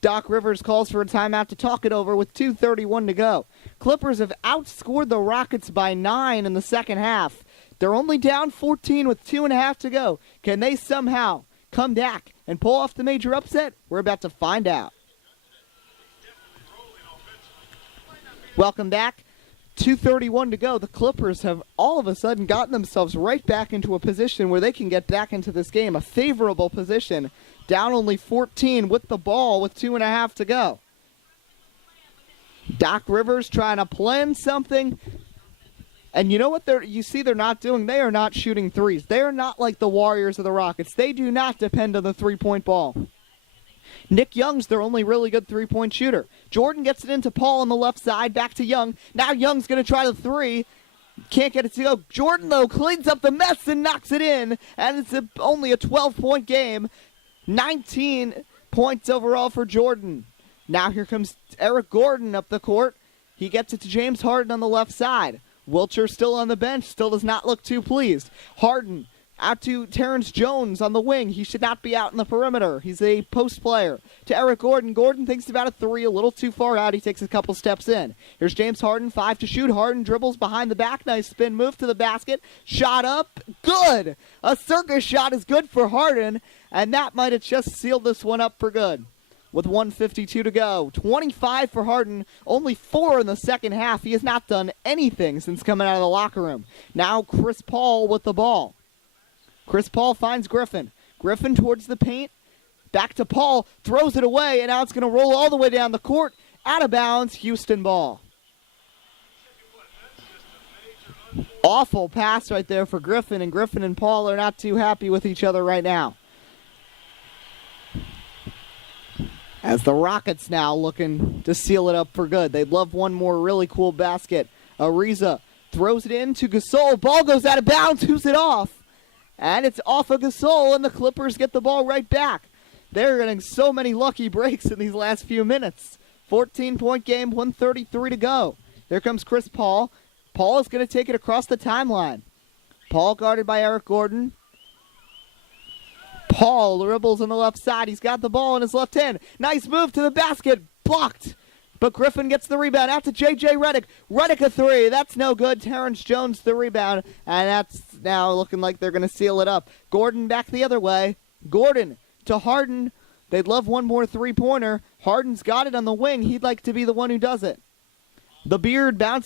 Doc Rivers calls for a timeout to talk it over with 2:31 to go. Clippers have outscored the Rockets by 9 in the second half. They're only down 14 with 2.5 to go. Can they somehow come back and pull off the major upset? We're about to find out. Welcome back. 2:31 to go. The Clippers have all of a sudden gotten themselves right back into a position where they can get back into this game. A favorable position. Down only 14 with the ball with 2.5 to go. Doc Rivers trying to plan something. And you know what they're not doing? They are not shooting threes. They are not like the Warriors or the Rockets. They do not depend on the three-point ball. Nick Young's their only really good three-point shooter. Jordan gets it into Paul on the left side, back to Young. Now Young's going to try the three. Can't get it to go. Jordan, though, cleans up the mess and knocks it in. And it's only a 12-point game. 19 points overall for Jordan. Now here comes Eric Gordon up the court. He gets it to James Harden on the left side. Wiltjer still on the bench, still does not look too pleased. Harden out to Terrence Jones on the wing. He should not be out in the perimeter. He's a post player. To Eric Gordon. Gordon thinks about a three, a little too far out. He takes a couple steps in. Here's James Harden, 5 to shoot. Harden dribbles behind the back. Nice spin move to the basket. Shot up. Good. A circus shot is good for Harden, and that might have just sealed this one up for good. With 1:52 to go. 25 for Harden, only 4 in the second half. He has not done anything since coming out of the locker room. Now Chris Paul with the ball. Chris Paul finds Griffin. Griffin towards the paint. Back to Paul. Throws it away, and now it's going to roll all the way down the court. Out of bounds, Houston ball. Awful pass right there for Griffin, and Griffin and Paul are not too happy with each other right now. As the Rockets now looking to seal it up for good. They'd love one more really cool basket. Ariza throws it in to Gasol. Ball goes out of bounds. Who's it off? And it's off of Gasol, and the Clippers get the ball right back. They're getting so many lucky breaks in these last few minutes. 14-point game, 1:33 to go. Here comes Chris Paul. Paul is going to take it across the timeline. Paul guarded by Eric Gordon. Paul dribbles on the left side. He's got the ball in his left hand. Nice move to the basket. Blocked. But Griffin gets the rebound. Out to J.J. Redick. Redick a three. That's no good. Terrence Jones the rebound. And that's now looking like they're going to seal it up. Gordon back the other way. Gordon to Harden. They'd love one more three-pointer. Harden's got it on the wing. He'd like to be the one who does it. The Beard bounces.